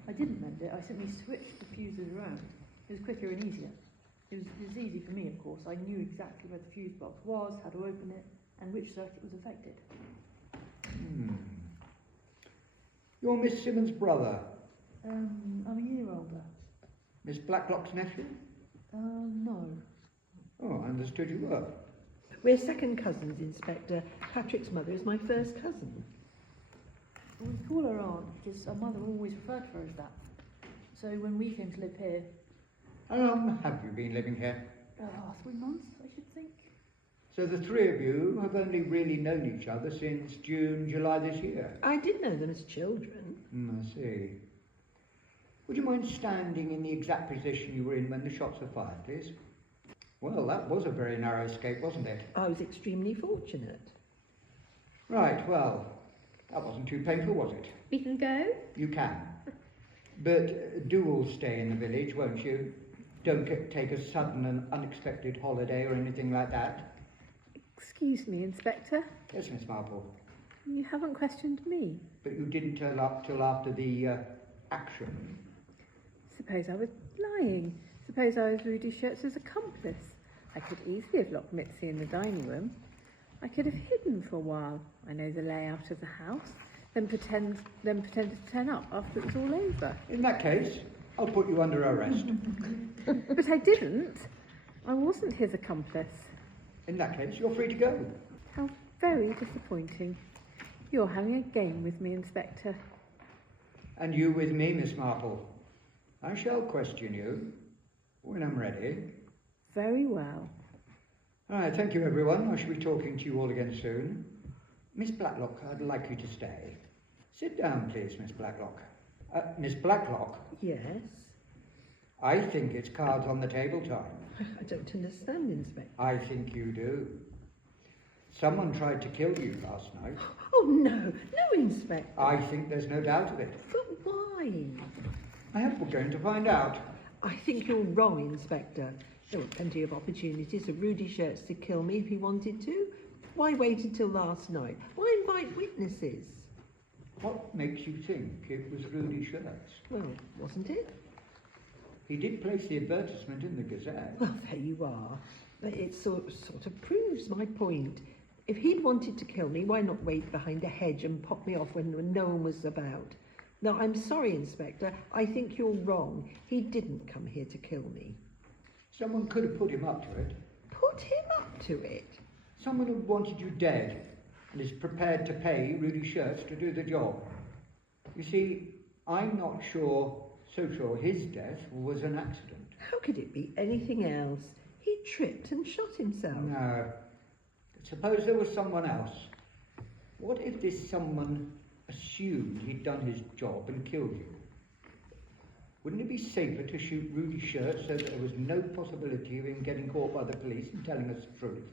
I didn't mend it, I simply switched the fuses around. It was quicker and easier. It was easy for me, of course. I knew exactly where the fuse box was, how to open it, and which circuit was affected. You're Miss Simmons' brother? I'm a year older. Miss Blacklock's nephew? No. Oh, I understood you were. We're second cousins, Inspector. Patrick's mother is my first cousin. We call her aunt because our mother always referred to her as that. So when we came to live here... How long have you been living here? 3 months, I should think. So the 3 of you have only really known each other since June, July this year? I did know them as children. I see. Would you mind standing in the exact position you were in when the shots were fired, please? Well, that was a very narrow escape, wasn't it? I was extremely fortunate. Right, well, that wasn't too painful, was it? We can go? You can. But do all stay in the village, won't you? Don't take a sudden and unexpected holiday or anything like that. Excuse me, Inspector. Yes, Miss Marple. You haven't questioned me. But you didn't turn up till after the action. Suppose I was lying. Suppose I was Rudy Schertz's accomplice. I could easily have locked Mitzi in the dining room. I could have hidden for a while. I know the layout of the house. Then pretended to turn up after it was all over. In that case, I'll put you under arrest. But I didn't. I wasn't his accomplice. In that case, you're free to go. How very disappointing. You're having a game with me, Inspector. And you with me, Miss Marple. I shall question you when I'm ready. Very well. All right, thank you, everyone. I shall be talking to you all again soon. Miss Blacklock, I'd like you to stay. Sit down, please, Miss Blacklock. Miss Blacklock? Yes? I think it's cards on the table time. I don't understand, Inspector. I think you do. Someone tried to kill you last night. Oh, no, Inspector. I think there's no doubt of it. But why? I hope we're going to find out. I think you're wrong, Inspector. There were plenty of opportunities for Rudy Schertz to kill me if he wanted to. Why wait until last night? Why invite witnesses? What makes you think it was Rudy Schertz? Well, wasn't it? He did place the advertisement in the Gazette. Well, there you are. But it sort of proves my point. If he'd wanted to kill me, why not wait behind a hedge and pop me off when no one was about? Now, I'm sorry, Inspector. I think you're wrong. He didn't come here to kill me. Someone could have put him up to it. Put him up to it? Someone who wanted you dead and is prepared to pay Rudy Schertz to do the job. You see, I'm not so sure his death was an accident. How could it be anything else? He tripped and shot himself. No. Suppose there was someone else. What if this someone assumed he'd done his job and killed you? Wouldn't it be safer to shoot Rudy Schertz so that there was no possibility of him getting caught by the police and telling us the truth?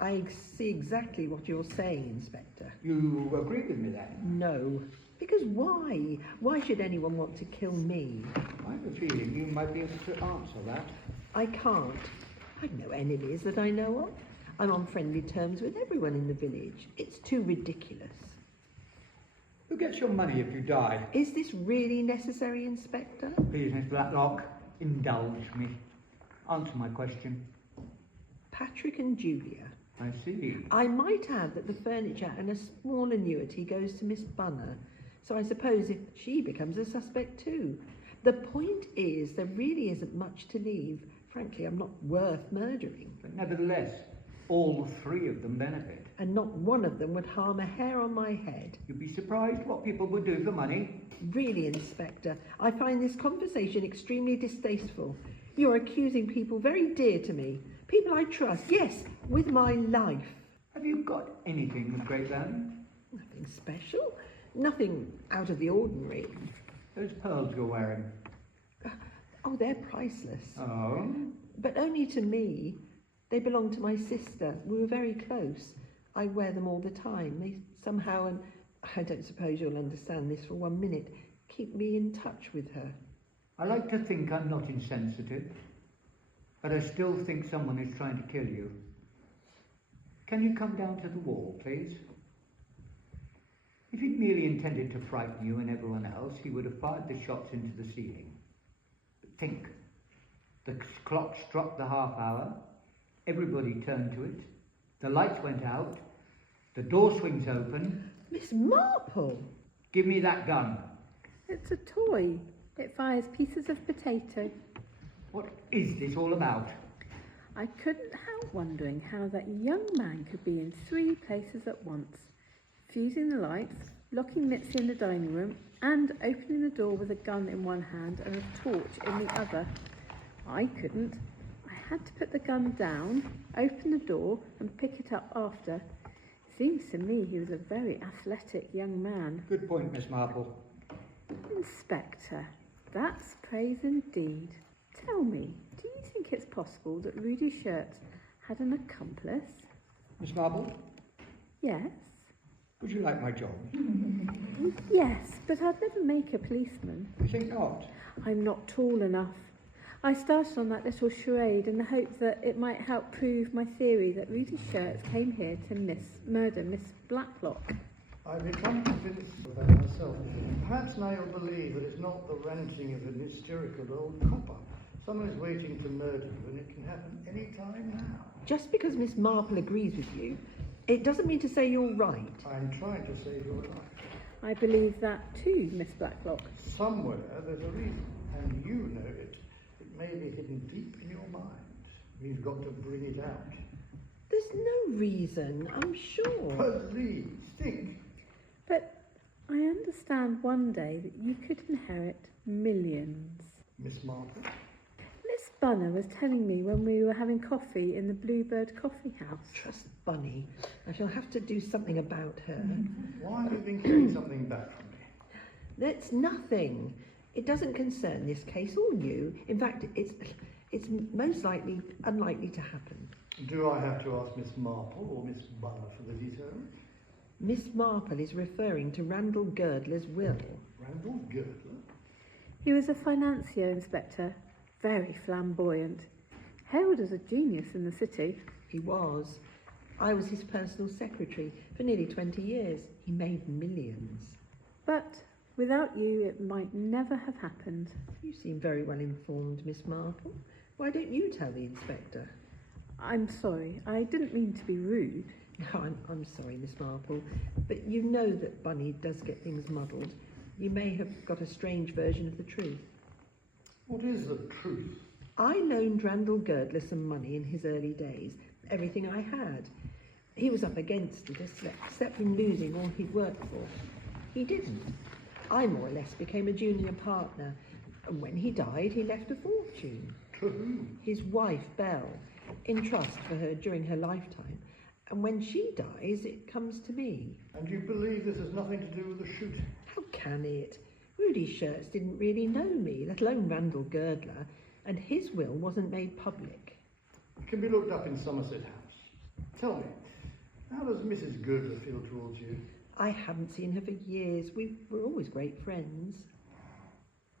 I see exactly what you're saying, Inspector. You agree with me then? No. Because why? Why should anyone want to kill me? I have a feeling you might be able to answer that. I can't. I've no enemies that I know of. I'm on friendly terms with everyone in the village. It's too ridiculous. Who gets your money if you die? Is this really necessary, Inspector? Please, Miss Blacklock, indulge me. Answer my question. Patrick and Julia. I see. I might add that the furniture and a small annuity goes to Miss Bunner, so I suppose if she becomes a suspect too. The point is, there really isn't much to leave. Frankly, I'm not worth murdering. But nevertheless, all 3 of them benefit. And not one of them would harm a hair on my head. You'd be surprised what people would do for money. Really, Inspector, I find this conversation extremely distasteful. You're accusing people very dear to me. People I trust, yes, with my life. Have you got anything of great value? Nothing special. Nothing out of the ordinary. Those pearls you're wearing, Oh, they're priceless. Oh? But only to me. They belong to my sister. We were very close. I wear them all the time. They somehow, and I don't suppose you'll understand this for 1 minute, keep me in touch with her. I like to think I'm not insensitive, but I still think someone is trying to kill you. Can you come down to the wall, please? If he'd merely intended to frighten you and everyone else, he would have fired the shots into the ceiling. But think. The clock struck the half hour. Everybody turned to it. The lights went out. The door swings open. Miss Marple! Give me that gun. It's a toy. It fires pieces of potato. What is this all about? I couldn't help wondering how that young man could be in 3 places at once. Fusing the lights, locking Mitzi in the dining room, and opening the door with a gun in one hand and a torch in the other. I couldn't. I had to put the gun down, open the door, and pick it up after. Seems to me he was a very athletic young man. Good point, Miss Marple. Inspector, that's praise indeed. Tell me, do you think it's possible that Rudy Shirts had an accomplice? Miss Marple, Yes. would you like my job? Yes, but I'd never make a policeman. You think not? I'm not tall enough. I started on that little charade in the hope that it might help prove my theory that Rudy Shirts came here to murder Miss Blacklock. I've become convinced of that myself. Perhaps now you'll believe that it's not the ranting of an hysterical old copper. Someone is waiting to murder you, and it can happen any time now. Just because Miss Marple agrees with you, it doesn't mean to say you're right. I'm trying to save your life. I believe that too, Miss Blacklock. Somewhere there's a reason, and you know it. It may be hidden deep in your mind. We've got to bring it out. There's no reason, I'm sure. Please, think. But I understand one day that you could inherit millions. Miss Marple? Miss Bunner was telling me when we were having coffee in the Bluebird Coffee House. Trust Bunny. I shall have to do something about her. Why have you been keeping something back from me? That's nothing. It doesn't concern this case or you. In fact, it's most likely unlikely to happen. Do I have to ask Miss Marple or Miss Bunner for the details? Miss Marple is referring to Randall Girdler's will. Randall Girdler? He was a financier, Inspector. Very flamboyant. Hailed as a genius in the city. He was. I was his personal secretary for nearly 20 years. He made millions. But without you, it might never have happened. You seem very well informed, Miss Marple. Why don't you tell the inspector? I'm sorry. I didn't mean to be rude. No, I'm sorry, Miss Marple, but you know that Bunny does get things muddled. You may have got a strange version of the truth. What is the truth? I loaned Randall Girdler some money in his early days, everything I had. He was up against it, except in losing all he'd worked for. He didn't. I more or less became a junior partner, and when he died, he left a fortune. To whom? His wife, Belle, in trust for her during her lifetime. And when she dies, it comes to me. And you believe this has nothing to do with the shooting? How can it? Rudy Shirts didn't really know me, let alone Randall Girdler, and his will wasn't made public. It can be looked up in Somerset House. Tell me, how does Mrs. Girdler feel towards you? I haven't seen her for years. We were always great friends.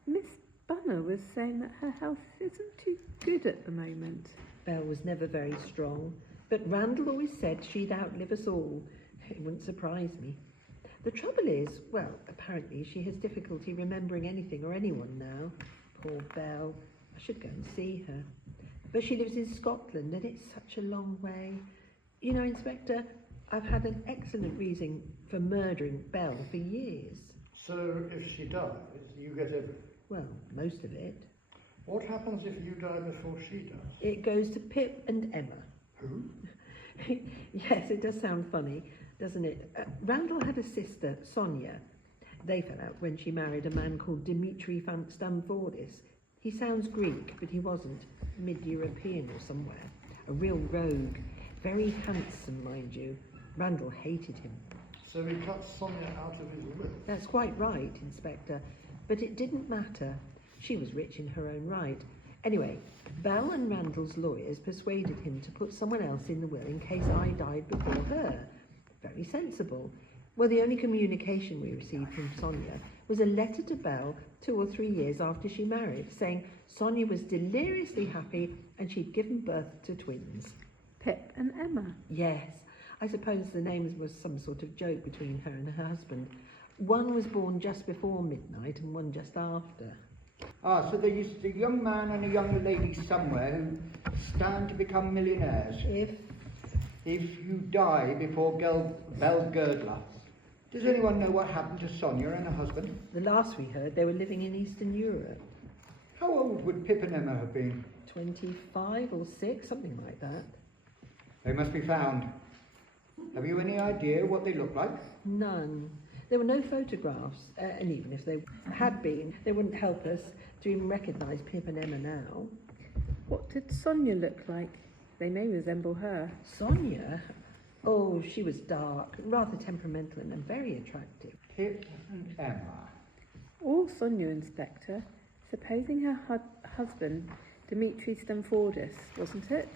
Miss Bunner was saying that her health isn't too good at the moment. Belle was never very strong, but Randall always said she'd outlive us all. It wouldn't surprise me. The trouble is, well, apparently she has difficulty remembering anything or anyone now. Poor Belle. I should go and see her. But she lives in Scotland, and it's such a long way. You know, Inspector, I've had an excellent reason for murdering Belle for years. So if she dies, you get everything? Well, most of it. What happens if you die before she does? It goes to Pip and Emma. Who? Yes, it does sound funny, doesn't it? Randall had a sister, Sonia. They fell out when she married a man called Dimitri Stamfordis. He sounds Greek, but he wasn't. Mid-European or somewhere. A real rogue. Very handsome, mind you. Randall hated him. So he cut Sonia out of his will? That's quite right, Inspector. But it didn't matter. She was rich in her own right. Anyway, Belle and Randall's lawyers persuaded him to put someone else in the will in case I died before her. Very sensible. Well, the only communication we received from Sonia was a letter to Belle 2 or 3 years after she married, saying Sonia was deliriously happy and she'd given birth to twins. Pip and Emma. Yes, I suppose the names was some sort of joke between her and her husband. One was born just before midnight and one just after. Ah, so there is a young man and a young lady somewhere who stand to become millionaires. If you die before Belle Girdler. Does anyone know what happened to Sonia and her husband? The last we heard, they were living in Eastern Europe. How old would Pip and Emma have been? 25 or 6, something like that. They must be found. Have you any idea what they look like? None. There were no photographs, and even if they had been, they wouldn't help us to even recognise Pip and Emma now. What did Sonia look like? They may resemble her. Sonia? Oh, she was dark, rather temperamental and very attractive. Pip and Emma. Or Sonia, Inspector. Supposing her husband, Dimitri Stamfordis, wasn't it?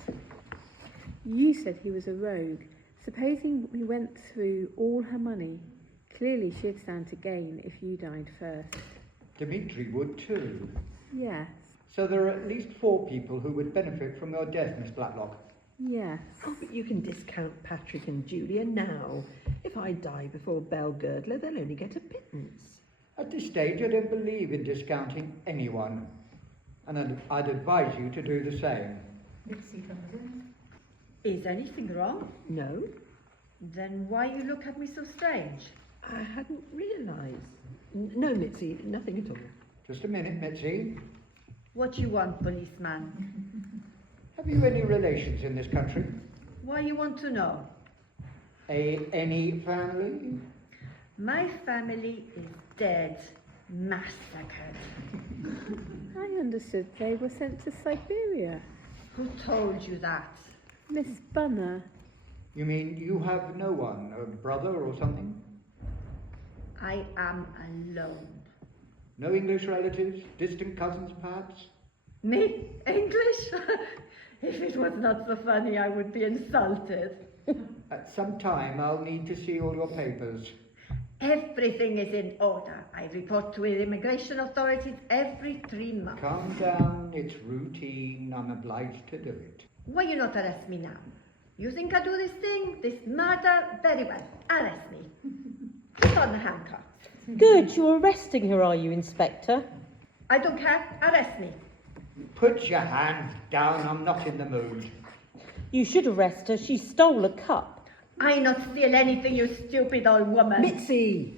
You said he was a rogue. Supposing we went through all her money. Clearly she'd stand to gain if you died first. Dimitri would too. Yes. So there are at least 4 people who would benefit from your death, Miss Blacklock. Yes. Oh, but you can discount Patrick and Julia now. If I die before Belle Girdler, they'll only get a pittance. At this stage, I don't believe in discounting anyone. And I'd advise you to do the same. Mitzi comes in. Is anything wrong? No, Then why you look at me so strange? I hadn't realised. No, Mitzi, nothing at all. Just a minute, Mitzi. What you want, policeman? Have you any relations in this country? Why you want to know? Any family? My family is dead, massacred. I understood they were sent to Siberia. Who told you that? Miss Bunner. You mean you have no one, a brother or something? I am alone. No English relatives, distant cousins perhaps? Me? English? If it was not so funny, I would be insulted. At some time I'll need to see all your papers. Everything is in order. I report to the immigration authorities every 3 months. Calm down, it's routine, I'm obliged to do it. Why you not arrest me now? You think I do this thing, this murder? Very well, arrest me. Put on the handcuffs. Good, you're arresting her, are you, Inspector? I don't care, arrest me. Put your hands down, I'm not in the mood. You should arrest her. She stole a cup. I not steal anything, you stupid old woman. Mitzi!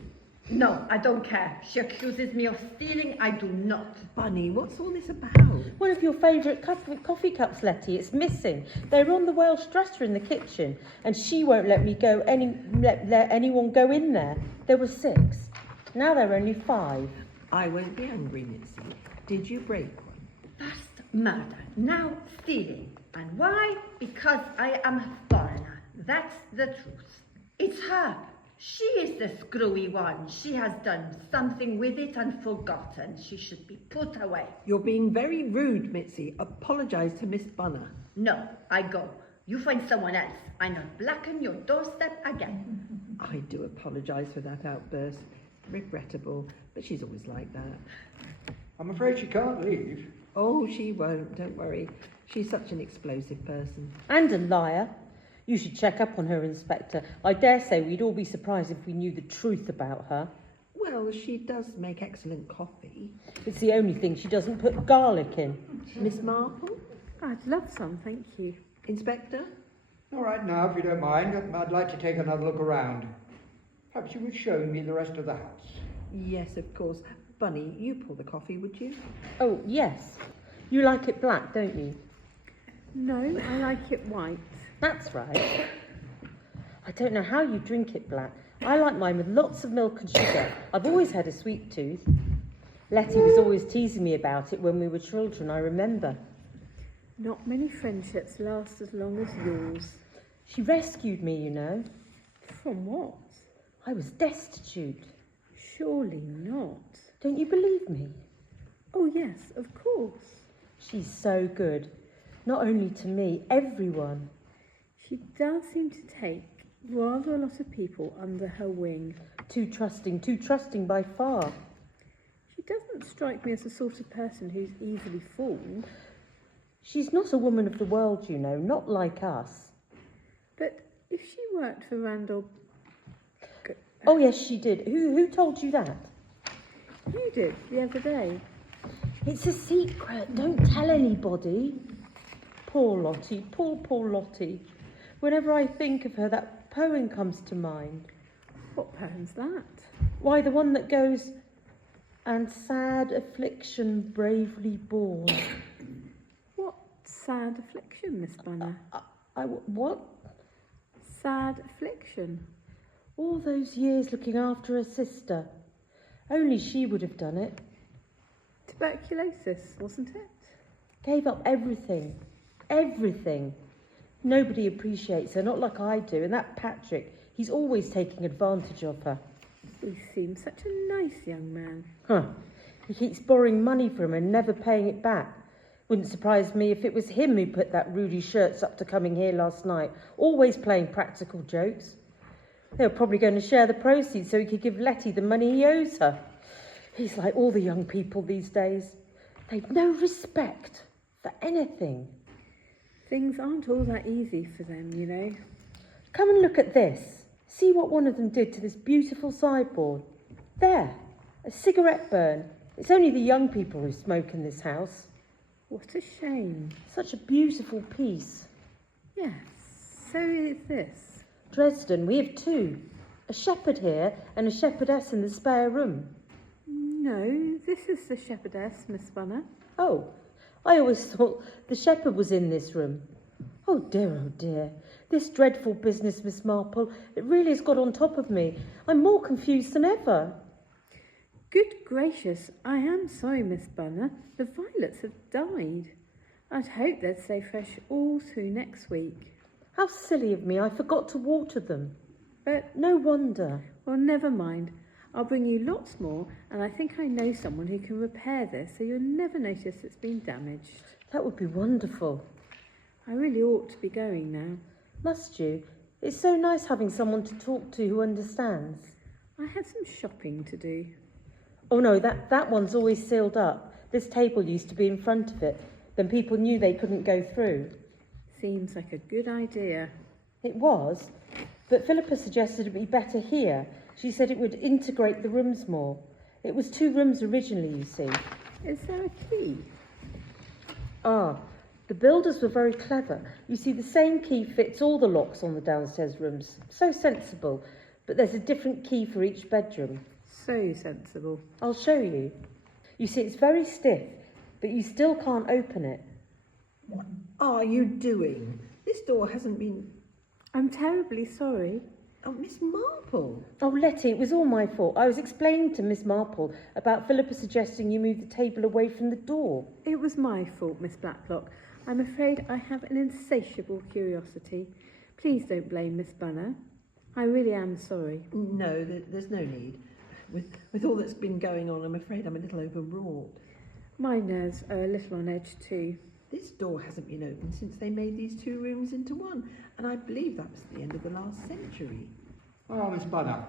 No, I don't care. She accuses me of stealing, I do not. Bunny, what's all this about? One of your favourite coffee cups, Letty. It's missing. They were on the Welsh dresser in the kitchen, and she won't let me go let anyone go in there. There were 6. Now there are only 5. I won't be angry, Mitzi. Did you break one? First murder, now stealing. And why? Because I am a foreigner. That's the truth. It's her. She is the screwy one. She has done something with it and forgotten. She should be put away. You're being very rude, Mitzi. Apologise to Miss Bunner. No, I go. You find someone else. I not blacken your doorstep again. I do apologise for that outburst. Regrettable, but she's always like that. I'm afraid she can't leave. Oh, she won't, don't worry. She's such an explosive person. And a liar. You should check up on her, Inspector. I dare say we'd all be surprised if we knew the truth about her. Well, she does make excellent coffee. It's the only thing she doesn't put garlic in. Miss Marple? I'd love some, thank you. Inspector? All right, now, if you don't mind, I'd like to take another look around. Perhaps you would show me the rest of the house. Yes, of course. Bunny, you pour the coffee, would you? Oh, yes. You like it black, don't you? No, I like it white. That's right. I don't know how you drink it black. I like mine with lots of milk and sugar. I've always had a sweet tooth. Letty was always teasing me about it when we were children, I remember. Not many friendships last as long as yours. She rescued me, you know. From what? I was destitute. Surely not. Don't you believe me? Oh, yes, of course. She's so good. Not only to me, everyone. She does seem to take rather a lot of people under her wing. Too trusting by far. She doesn't strike me as the sort of person who's easily fooled. She's not a woman of the world, you know, not like us. But if she worked for Randall... Oh, yes, she did. Who told you that? You did, the other day. It's a secret. Don't tell anybody. Poor Lottie, poor Lottie. Whenever I think of her, that poem comes to mind. What poem's that? Why, the one that goes, and sad affliction bravely borne. What sad affliction, Miss Bunner? What? Sad affliction. All those years looking after her sister. Only she would have done it. Tuberculosis, wasn't it? Gave up everything. Everything. Nobody appreciates her, not like I do. And that Patrick, he's always taking advantage of her. He seems such a nice young man. Huh. He keeps borrowing money from her and never paying it back. Wouldn't surprise me if it was him who put that Rudy Shirts up to coming here last night. Always playing practical jokes. They were probably going to share the proceeds so he could give Letty the money he owes her. He's like all the young people these days. They've no respect for anything. Things aren't all that easy for them, you know. Come and look at this. See what one of them did to this beautiful sideboard. There, a cigarette burn. It's only the young people who smoke in this house. What a shame. Such a beautiful piece. Yes, so is this. Dresden, we have two. A shepherd here and a shepherdess in the spare room. No, this is the shepherdess, Miss Bunner. Oh, I always thought the shepherd was in this room. Oh dear. This dreadful business, Miss Marple, it really has got on top of me. I'm more confused than ever. Good gracious, I am sorry, Miss Bunner. The violets have died. I'd hoped they'd stay fresh all through next week. How silly of me, I forgot to water them. But, no wonder. Well, never mind. I'll bring you lots more, and I think I know someone who can repair this so you'll never notice it's been damaged. That would be wonderful. I really ought to be going now. Must you? It's so nice having someone to talk to who understands. I have some shopping to do. Oh no, that one's always sealed up. This table used to be in front of it. Then people knew they couldn't go through. Seems like a good idea. It was, but Philippa suggested it'd be better here. She said it would integrate the rooms more. It was 2 rooms originally, you see. Is there a key? Ah, the builders were very clever. You see, the same key fits all the locks on the downstairs rooms. So sensible. But there's a different key for each bedroom. So sensible. I'll show you. You see, it's very stiff, but you still can't open it. What are you doing? This door hasn't been... I'm terribly sorry. Oh, Miss Marple. Oh, Letty, it was all my fault. I was explaining to Miss Marple about Philippa suggesting you move the table away from the door. It was my fault, Miss Blacklock. I'm afraid I have an insatiable curiosity. Please don't blame Miss Bunner. I really am sorry. No, there's no need. With all that's been going on, I'm afraid I'm a little overwrought. My nerves are a little on edge too. This door hasn't been opened since they made these 2 rooms into one, and I believe that was the end of the last century. Oh, Miss Bunner,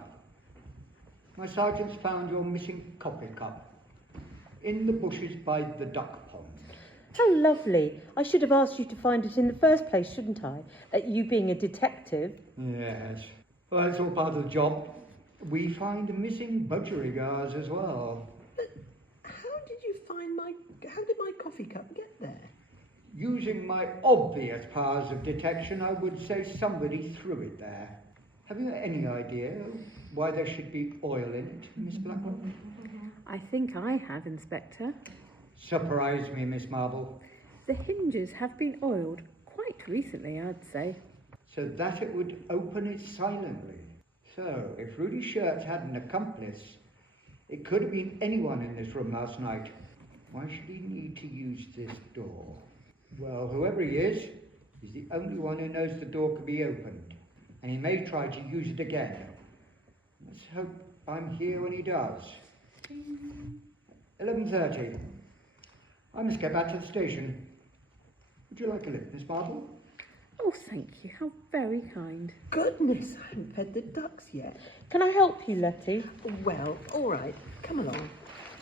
my sergeant's found your missing coffee cup in the bushes by the duck pond. How lovely. I should have asked you to find it in the first place, shouldn't I? You being a detective. Yes. Well, it's all part of the job. We find missing budgerigars as well. But how did my coffee cup get there? Using my obvious powers of detection, I would say somebody threw it there. Have you any idea why there should be oil in it, Miss Blacklock? I think I have, Inspector. Surprise me, Miss Marble. The hinges have been oiled quite recently, I'd say. So that it would open it silently. So, if Rudy Shirts had an accomplice, it could have been anyone in this room last night. Why should he need to use this door? Well, whoever he is, he's the only one who knows the door could be opened. And he may try to use it again. Let's hope I'm here when he does. 11:30. I must get back to the station. Would you like a lift, Miss Marple? Oh, thank you. How very kind. Goodness, I haven't fed the ducks yet. Can I help you, Letty? Well, all right, come along.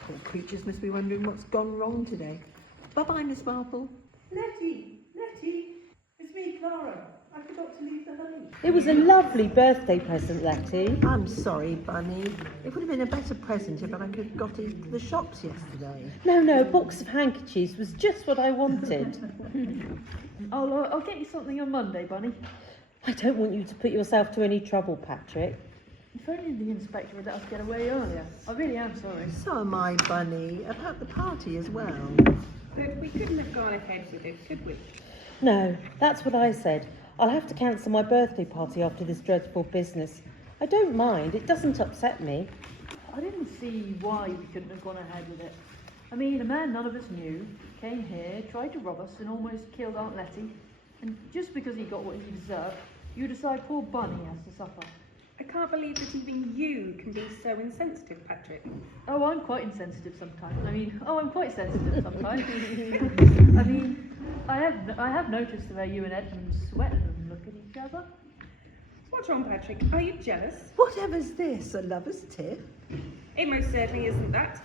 Poor creatures must be wondering what's gone wrong today. Bye-bye, Miss Marple. Letty, it's me, Clara. I forgot to leave the honey. It was a lovely birthday present, Letty. I'm sorry, Bunny. It would have been a better present if I could have got it to the shops yesterday. No, a box of handkerchiefs was just what I wanted. I'll get you something on Monday, Bunny. I don't want you to put yourself to any trouble, Patrick. If only the inspector would let us get away earlier. I really am sorry. So am I, Bunny. About the party as well. But we couldn't have gone ahead with it, could we? No, that's what I said. I'll have to cancel my birthday party after this dreadful business. I don't mind, it doesn't upset me. I didn't see why we couldn't have gone ahead with it. I mean, a man none of us knew came here, tried to rob us, and almost killed Aunt Letty. And just because he got what he deserved, you decide poor Bunny has to suffer. I can't believe that even you can be so insensitive, Patrick. Oh, I'm quite insensitive sometimes. I'm quite sensitive sometimes. I have noticed the way you and Edmund sweat and look at each other. What's wrong, Patrick? Are you jealous? Whatever's this, a lover's tiff? It most certainly isn't that.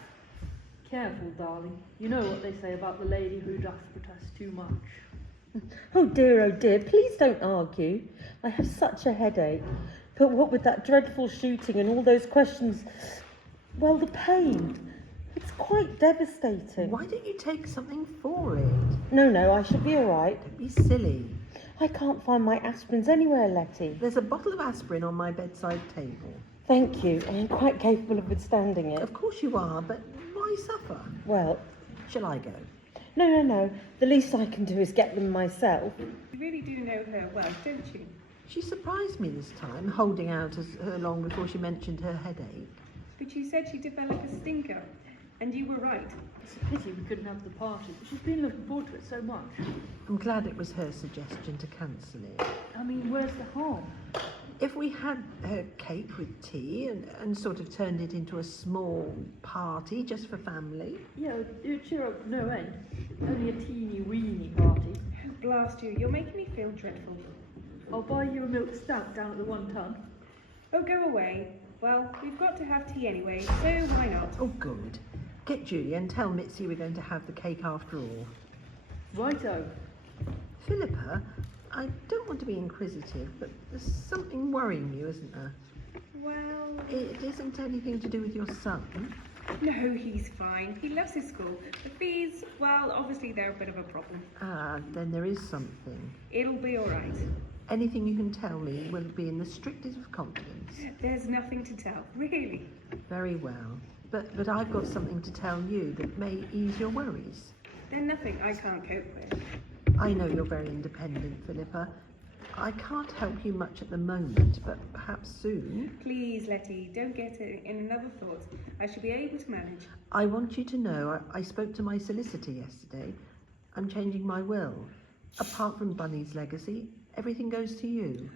Careful, darling. You know what they say about the lady who doth protest too much. Oh dear, please don't argue. I have such a headache. But what with that dreadful shooting and all those questions, well, the pain, it's quite devastating. Why don't you take something for it? No, I should be all right. Don't be silly. I can't find my aspirins anywhere, Letty. There's a bottle of aspirin on my bedside table. Thank you. I am quite capable of withstanding it. Of course you are, but why suffer? Well, shall I go? No. The least I can do is get them myself. You really do know her well, don't you? She surprised me this time, holding out her long before she mentioned her headache. But she said she'd develop a stinker, and you were right. It's a pity we couldn't have the party, but she's been looking forward to it so much. I'm glad it was her suggestion to cancel it. Where's the harm? If we had her cake with tea and sort of turned it into a small party just for family. Yeah, it'd cheer up no end. Only a teeny-weeny party. Oh, blast you, you're making me feel dreadful. I'll buy you a milk stout down at the 1 ton. Oh, go away. Well, we've got to have tea anyway, so why not? Oh, good. Get Julie and tell Mitzi we're going to have the cake after all. Righto. Philippa, I don't want to be inquisitive, but there's something worrying you, isn't there? Well... It isn't anything to do with your son? No, he's fine. He loves his school. The fees, well, obviously they're a bit of a problem. Ah, then there is something. It'll be all right. Anything you can tell me will be in the strictest of confidence. There's nothing to tell, really. Very well. But I've got something to tell you that may ease your worries. Then nothing I can't cope with. I know you're very independent, Philippa. I can't help you much at the moment, but perhaps soon. Please, Letty, don't get in another thought. I shall be able to manage. I want you to know I spoke to my solicitor yesterday. I'm changing my will. Apart from Bunny's legacy, everything goes to you.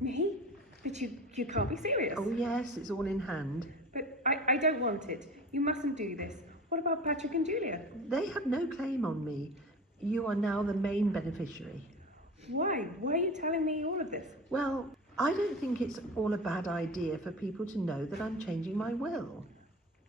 Me? But you can't be serious. Oh yes, it's all in hand. But I don't want it. You mustn't do this. What about Patrick and Julia? They have no claim on me. You are now the main beneficiary. Why? Why are you telling me all of this? Well, I don't think it's all a bad idea for people to know that I'm changing my will.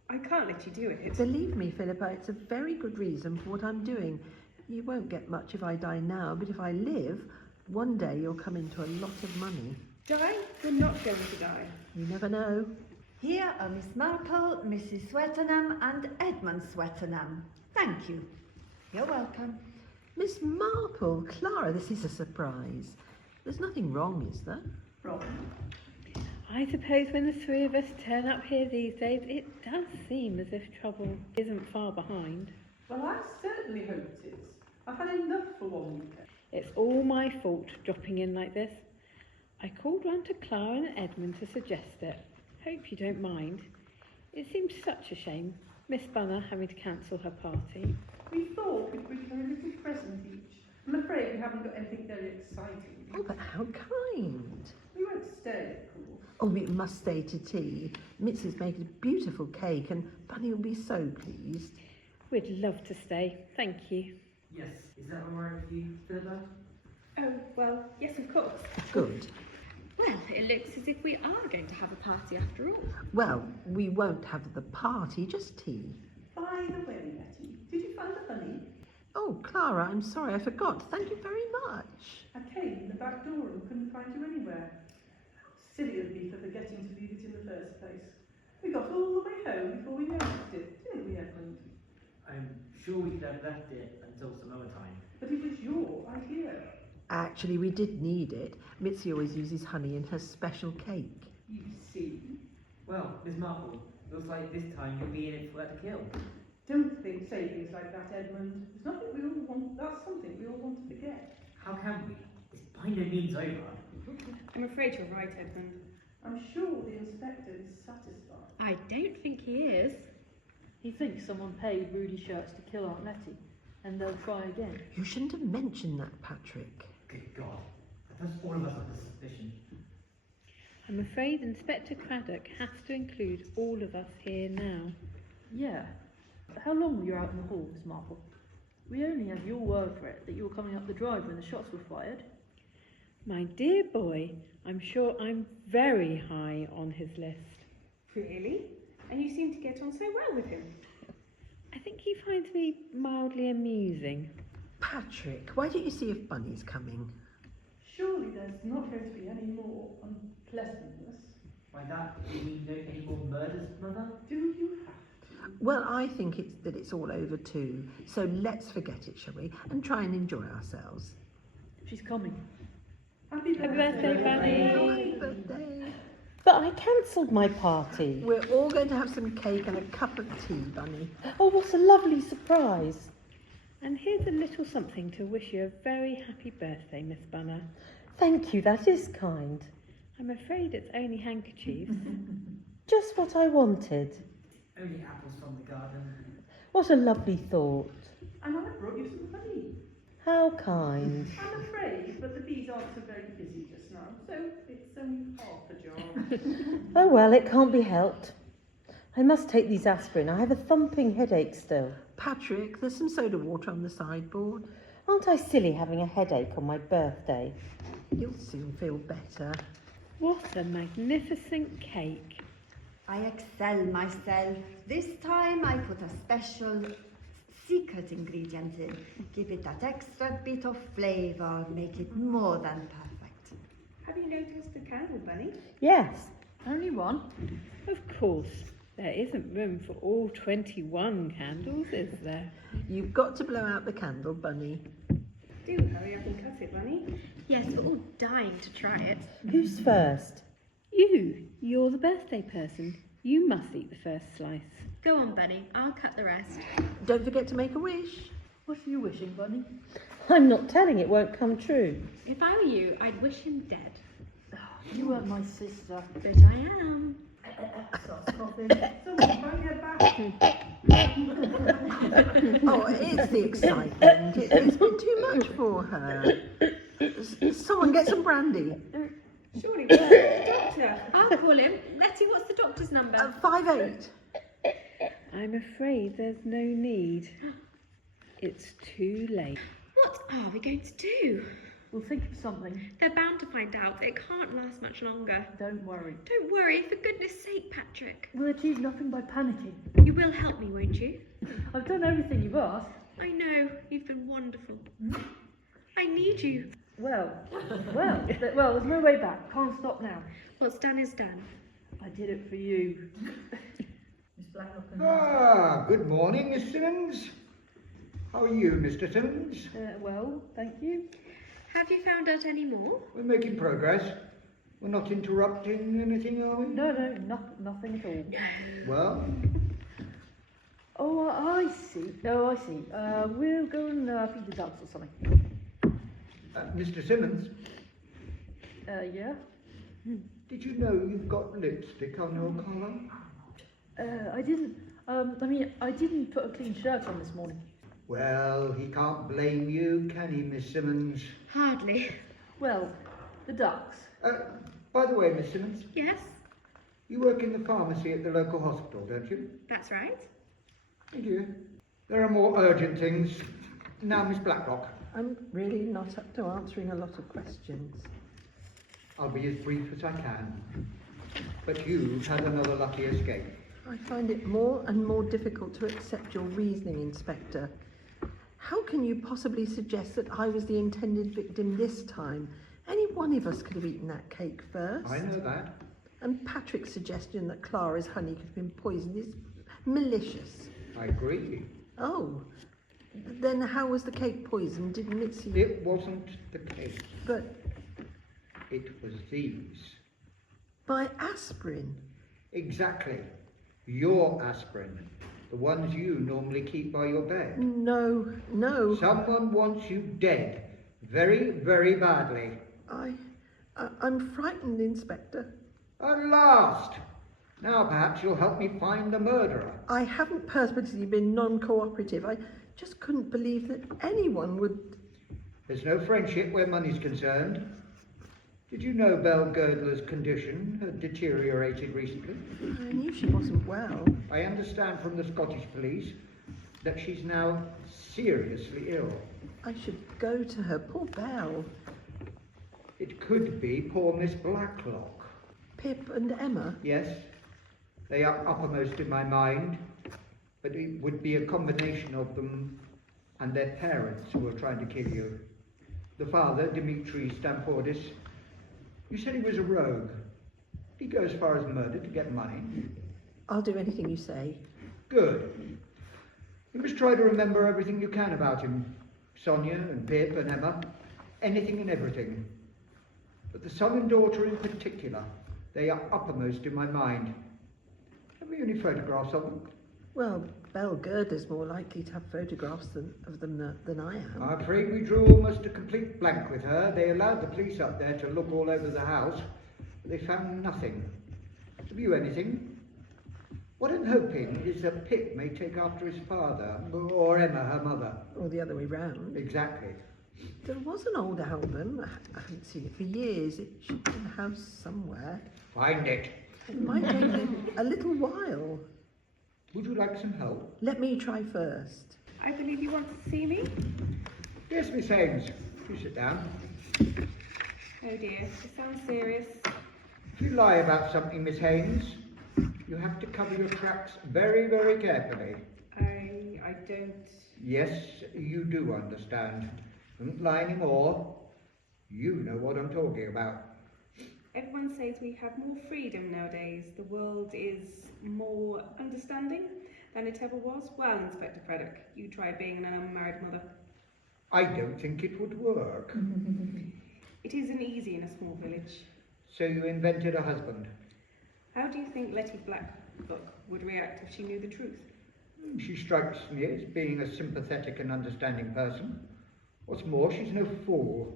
I can't let you do it. Believe me, Philippa, it's a very good reason for what I'm doing. You won't get much if I die now, but if I live, one day you'll come into a lot of money. Die? You're not going to die. You never know. Here are Miss Marple, Mrs. Swettenham and Edmund Swettenham. Thank you. You're welcome. Miss Marple, Clara, this is a surprise. There's nothing wrong, is there? Wrong. I suppose when the three of us turn up here these days, it does seem as if trouble isn't far behind. Well, I certainly hope it is. I've had enough for one weekend. It's all my fault dropping in like this. I called round to Clara and Edmund to suggest it. Hope you don't mind. It seems such a shame, Miss Bunner having to cancel her party. We thought we'd bring her a little present each. I'm afraid we haven't got anything very exciting. Oh, but how kind. We won't stay, of course. Oh, we must stay to tea. Mitzi's making a beautiful cake and Bunny will be so pleased. We'd love to stay, thank you. Yes, is that alright with you, Philippa? Oh, well, yes, of course. Good. Well, it looks as if we are going to have a party after all. Well, we won't have the party, just tea. By the way, Letty, did you find the honey? Oh, Clara, I'm sorry, I forgot. Thank you very much. I came in the back door and couldn't find you anywhere. How silly of me for forgetting to leave it in the first place. We got all the way home before we noticed it, didn't we, Edmund? I'm sure we could have left it until some other time. But it was your idea. Actually, we did need it. Mitzi always uses honey in her special cake. You see? Well, Miss Marple, looks like this time you'll be in it for her to kill. Don't say things like that, Edmund. It's nothing we all want. That's something we all want to forget. How can we? It's by no means over. I'm afraid you're right, Edmund. I'm sure the inspector is satisfied. I don't think he is. He thinks someone paid Rudy Shirts to kill Aunt Letty, and they'll try again. You shouldn't have mentioned that, Patrick. Good God. That puts all of us under suspicion. I'm afraid Inspector Craddock has to include all of us here now. Yeah. How long were you out in the hall, Miss Marple? We only have your word for it that you were coming up the drive when the shots were fired. My dear boy, I'm sure I'm very high on his list. Really? And you seem to get on so well with him. I think he finds me mildly amusing. Patrick, why don't you see if Bunny's coming? Surely there's not going to be any more unpleasantness. By that, do you mean no any more murders, Mother? Do you have to? Well, I think it's all over too. So let's forget it, shall we? And try and enjoy ourselves. She's coming. Happy birthday, Bunny. Happy birthday. But I cancelled my party. We're all going to have some cake and a cup of tea, Bunny. Oh, what a lovely surprise. And here's a little something to wish you a very happy birthday, Miss Bunner. Thank you, that is kind. I'm afraid it's only handkerchiefs. Just what I wanted. Only apples from the garden. What a lovely thought. And I brought you some honey. How kind. I'm afraid, but the bees aren't so very busy just now, so it's only half a jar. Oh well, it can't be helped. I must take these aspirin. I have a thumping headache still. Patrick, there's some soda water on the sideboard. Aren't I silly having a headache on my birthday? You'll soon feel better. What a magnificent cake. I excel myself. This time I put a special secret ingredient in. Give it that extra bit of flavour, make it more than perfect. Have you noticed the candle, Bunny? Yes. Only one? Of course. There isn't room for all 21 candles, is there? You've got to blow out the candle, Bunny. Do hurry up and cut it, Bunny. Yes, we're all dying to try it. Who's first? You're the birthday person. You must eat the first slice. Go on, Bunny. I'll cut the rest. Don't forget to make a wish. What are you wishing, Bunny? I'm not telling, it won't come true. If I were you, I'd wish him dead. You weren't my sister. But I am. Stop coughing. Someone phone your back. Oh, it's the excitement. It's been too much for her. Someone get some brandy. Surely we'll call the doctor. I'll call him. Letty, what's the doctor's number? 5'8". I'm afraid there's no need. It's too late. What are we going to do? We'll think of something. They're bound to find out. It can't last much longer. Don't worry. Don't worry, for goodness sake, Patrick. We'll achieve nothing by panicking. You will help me, won't you? I've done everything you've asked. I know. You've been wonderful. I need you. Well, there's no way back. Can't stop now. What's done is done. I did it for you. Miss Blacklock and Ah, good morning, Miss Simmons. How are you, Mr. Simmons? Well, thank you. Have you found out any more? We're making progress. We're not interrupting anything, are we? No, nothing at all. Well, Oh, I see. Oh, I see. We'll go and feed the ducks or something. Mr. Simmons, Yeah? did you know you've got lipstick on your collar? I didn't. I didn't put a clean shirt on this morning. Well, he can't blame you, can he, Miss Simmons? Hardly. Well, the ducks. By the way, Miss Simmons, Yes, you work in the pharmacy at the local hospital, don't you? that's right. Thank you. There are more urgent things. Now, Miss Blacklock. I'm really not up to answering a lot of questions. I'll be as brief as I can. But you've had another lucky escape. I find it more and more difficult to accept your reasoning, Inspector. How can you possibly suggest that I was the intended victim this time? Any one of us could have eaten that cake first. I know that. And Patrick's suggestion that Clara's honey could have been poisoned is malicious. I agree. Oh, then how was the cake poisoned? Did Mitzi... It wasn't the cake. But... It was these. By aspirin? Exactly. Your aspirin. The ones you normally keep by your bed. No. Someone wants you dead. Very, very badly. I'm frightened, Inspector. At last! Now perhaps you'll help me find the murderer. I haven't purposely been non-cooperative. I just couldn't believe that anyone would... There's no friendship where money's concerned. Did you know Belle Girdler's condition had deteriorated recently? I knew she wasn't well. I understand from the Scottish police that she's now seriously ill. I should go to her. Poor Belle. It could be poor Miss Blacklock. Pip and Emma? Yes, they are uppermost in my mind, but it would be a combination of them and their parents who are trying to kill you. The father, Dimitri Stamfordis, you said he was a rogue. He goes as far as murder to get money. I'll do anything you say. Good. You must try to remember everything you can about him. Sonia and Pip and Emma. Anything and everything. But the son and daughter in particular, they are uppermost in my mind. Have you any photographs of them? Well, Belle Girdler's more likely to have photographs of them than I am. I'm afraid we drew almost a complete blank with her. They allowed the police up there to look all over the house, but they found nothing. Have you anything? What I'm hoping is that Pip may take after his father, or Emma, her mother. Or the other way round. Exactly. There was an old album. I haven't seen it for years. It should be in the house somewhere. Find it. It might take a little while. Would you like some help? Let me try first. I believe you want to see me? Yes, Miss Haynes. You sit down. Oh dear, it sounds serious. If you lie about something, Miss Haynes, you have to cover your tracks very, very carefully. I don't... Yes, you do understand. Don't lie anymore. You know what I'm talking about. Everyone says we have more freedom nowadays. The world is more understanding than it ever was. Well, Inspector Craddock, you try being an unmarried mother. I don't think it would work. It isn't easy in a small village. So you invented a husband? How do you think Letty Blacklock would react if she knew the truth? She strikes me as being a sympathetic and understanding person. What's more, she's no fool.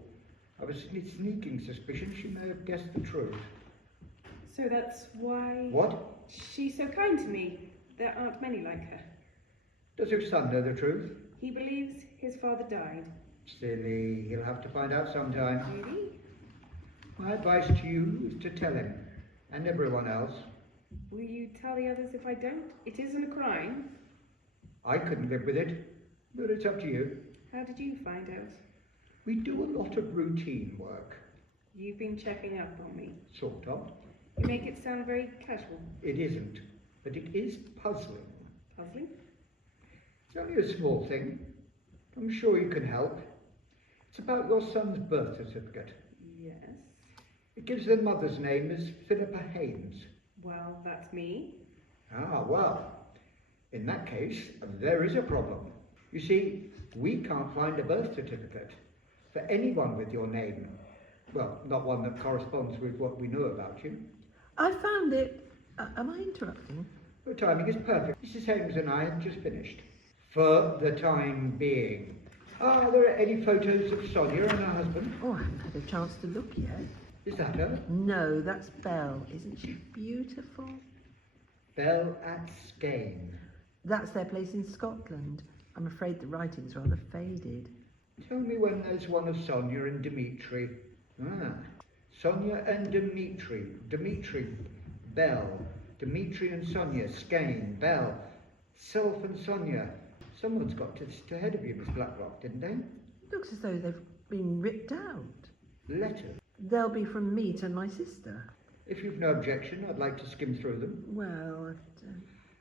I have a sneaking suspicion she may have guessed the truth. So that's why... What? She's so kind to me. There aren't many like her. Does your son know the truth? He believes his father died. Silly. He'll have to find out sometime. Really? My advice to you is to tell him, and everyone else. Will you tell the others if I don't? It isn't a crime. I couldn't live with it, but it's up to you. How did you find out? We do a lot of routine work. You've been checking up on me. Sort of. You make it sound very casual. It isn't, but it is puzzling. Puzzling? It's only a small thing. I'm sure you can help. It's about your son's birth certificate. Yes. It gives their mother's name as Philippa Haynes. Well, that's me. Ah, well. In that case, there is a problem. You see, we can't find a birth certificate for anyone with your name. Well, not one that corresponds with what we know about you. I found it. Am I interrupting? Your timing is perfect. Mrs. Haynes and I have just finished. For the time being. Are there any photos of Sonia and her husband? Oh, I haven't had a chance to look yet. Is that her? No, that's Belle. Isn't she beautiful? Belle at Skane. That's their place in Scotland. I'm afraid the writing's rather faded. Tell me when there's one of Sonia and Dimitri. Ah, Sonia and Dimitri. Dimitri, Belle. Dimitri and Sonia, Skane, Belle. Self and Sonia. Someone's got just ahead of you, Miss Blacklock, didn't they? Looks as though they've been ripped out. Letters. They'll be from me to my sister. If you've no objection, I'd like to skim through them. Well,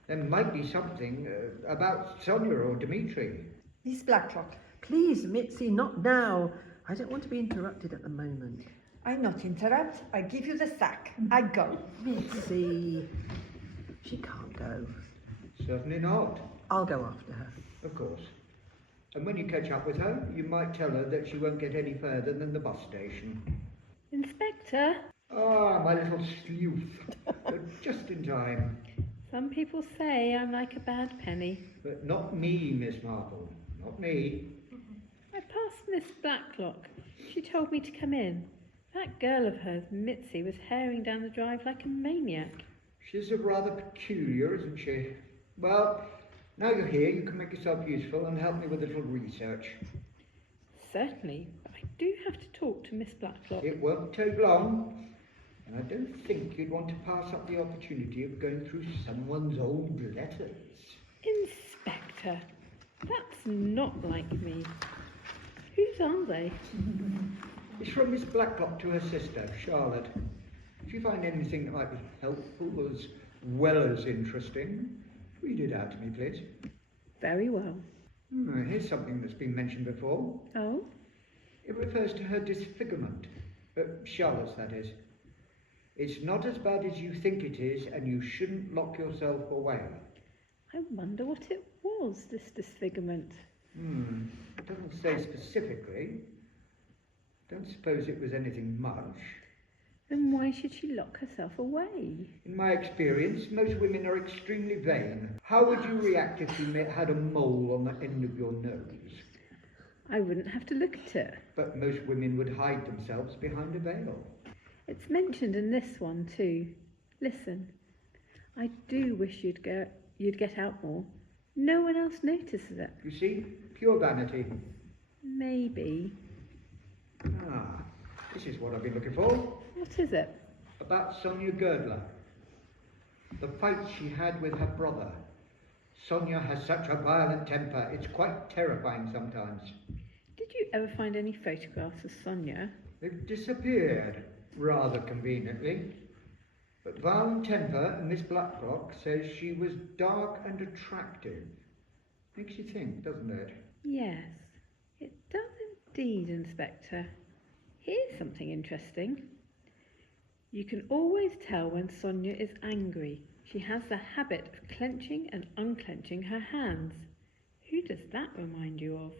There might be something about Sonia or Dimitri. Miss Blacklock. Please, Mitzi, not now. I don't want to be interrupted at the moment. I not interrupt. I give you the sack. I go. Mitzi, she can't go. Certainly not. I'll go after her. Of course. And when you catch up with her, you might tell her that she won't get any further than the bus station. Inspector, Ah, my little sleuth. Just in time. some people say I'm like a bad penny. But not me, Miss Marple. Not me. I passed Miss Blacklock. She told me to come in. That girl of hers, Mitzi, was herring down the drive like a maniac. She's rather peculiar, isn't she? Well, now you're here, you can make yourself useful and help me with a little research. Certainly, but I do have to talk to Miss Blacklock. It won't take long. And I don't think you'd want to pass up the opportunity of going through someone's old letters. Inspector, that's not like me. Whose are they? It's from Miss Blacklock to her sister, Charlotte. If you find anything that might be helpful as well as interesting, read it out to me, please. Very well. Here's something that's been mentioned before. Oh? It refers to her disfigurement. Charlotte's, that is. It's not as bad as you think it is, and you shouldn't lock yourself away. I wonder what it was, this disfigurement. It doesn't say specifically. Don't suppose it was anything much. Then why should she lock herself away? In my experience, most women are extremely vain. How would you react if you had a mole on the end of your nose? I wouldn't have to look at it. But most women would hide themselves behind a veil. It's mentioned in this one too. Listen, I do wish you'd get out more. No one else notices it. You see, pure vanity. Maybe. This is what I've been looking for. What is it? About Sonia Girdler. The fight she had with her brother. Sonia has such a violent temper, it's quite terrifying sometimes. Did you ever find any photographs of Sonia? They've disappeared, rather conveniently. But violent temper, Miss Blacklock says she was dark and attractive. Makes you think, doesn't it? Yes, it does indeed, Inspector. Here's something interesting. You can always tell when Sonia is angry. She has the habit of clenching and unclenching her hands. Who does that remind you of?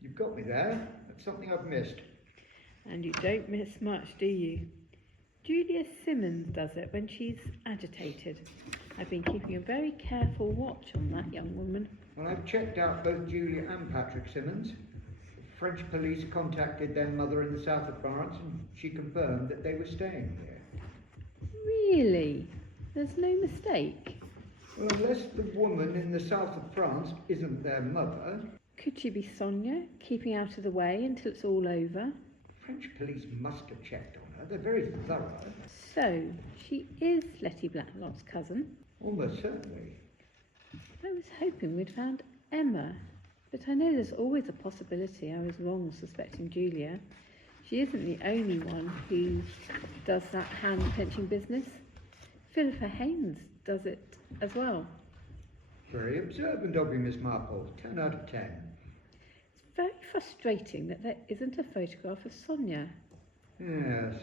You've got me there. That's something I've missed. And you don't miss much, do you? Julia Simmons does it when she's agitated. I've been keeping a very careful watch on that young woman. Well, I've checked out both Julia and Patrick Simmons. The French police contacted their mother in the south of France and she confirmed that they were staying here. Really? There's no mistake? Well, unless the woman in the south of France isn't their mother. Could she be Sonia, keeping out of the way until it's all over? French police must have checked on her. They're very thorough. So, she is Letty Blacklock's cousin? Almost certainly. I was hoping we'd found Emma, but I know there's always a possibility I was wrong suspecting Julia. She isn't the only one who does that hand-clenching business. Philippa Haynes does it as well. Very observant of you, Miss Marple. 10 out of 10. It's very frustrating that there isn't a photograph of Sonia. Yes.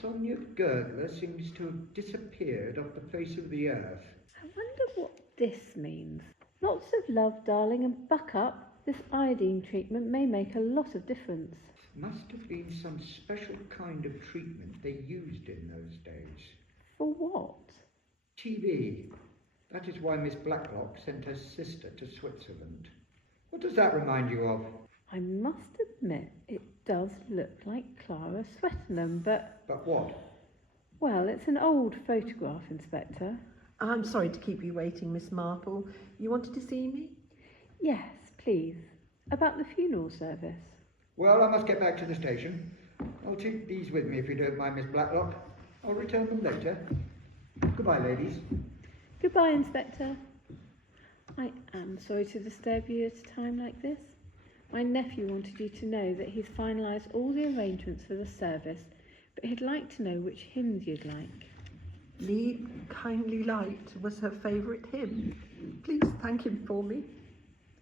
Sonia Girdler seems to have disappeared off the face of the earth. I wonder what this means. Lots of love, darling, and buck up. This iodine treatment may make a lot of difference. Must have been some special kind of treatment they used in those days. For what? TV. That is why Miss Blacklock sent her sister to Switzerland. What does that remind you of? I must admit, it does look like Clara Swettenham, but... But what? Well, it's an old photograph, Inspector. I'm sorry to keep you waiting, Miss Marple. You wanted to see me? Yes, please. About the funeral service. Well, I must get back to the station. I'll take these with me if you don't mind, Miss Blacklock. I'll return them later. Goodbye, ladies. Goodbye, Inspector. I am sorry to disturb you at a time like this. My nephew wanted you to know that he's finalised all the arrangements for the service, but he'd like to know which hymns you'd like. Lead Kindly Light was her favourite hymn. Please thank him for me.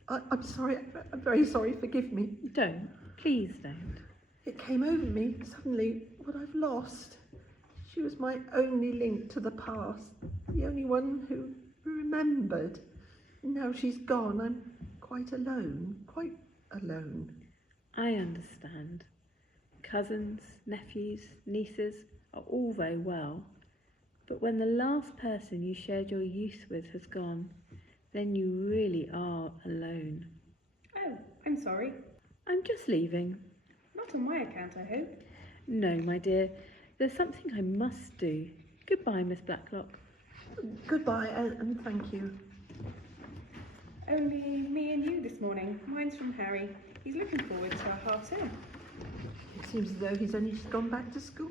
I'm sorry, I'm very sorry, forgive me. Don't, please don't. It came over me suddenly what I've lost. She was my only link to the past, the only one who remembered. Now she's gone, I'm quite alone, quite alone. I understand. Cousins, nephews, nieces are all very well, but when the last person you shared your youth with has gone, then you really are alone. Oh, I'm sorry. I'm just leaving. Not on my account, I hope. No, my dear, there's something I must do. Goodbye, Miss Blacklock. Goodbye, and thank you. Only me and you this morning. Mine's from Harry. He's looking forward to our half term. It seems as though he's only just gone back to school.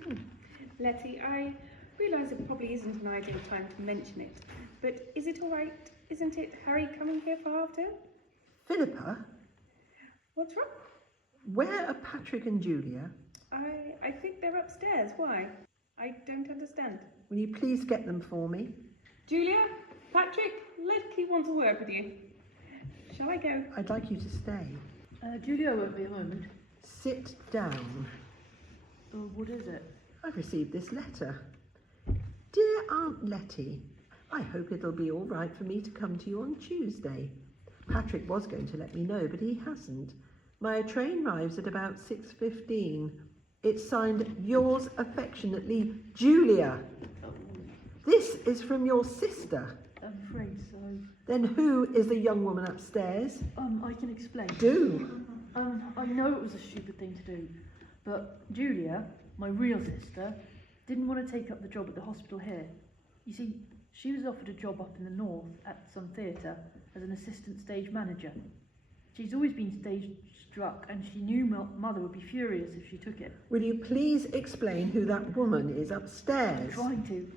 Letty, I realise it probably isn't an ideal time to mention it, but is it all right? Isn't it Harry coming here for half term? Philippa, What's wrong? where are Patrick and Julia? I think they're upstairs. Why? I don't understand. Will you please get them for me? Julia, Patrick, Letty wants a word with you. Shall I go? I'd like you to stay. Julia won't be a moment. Sit down. What is it? I've received this letter. Dear Aunt Letty, I hope it'll be all right for me to come to you on Tuesday. Patrick was going to let me know, but he hasn't. My train arrives at about 6:15. It's signed Yours affectionately, Julia. This is from your sister. I'm afraid so. Then who is the young woman upstairs? I can explain. Do. I know it was a stupid thing to do, but Julia, my real sister, didn't want to take up the job at the hospital here. You see, she was offered a job up in the north at some theatre as an assistant stage manager. She's always been stage struck, and she knew Mother would be furious if she took it. Will you please explain who that woman is upstairs? I'm trying to.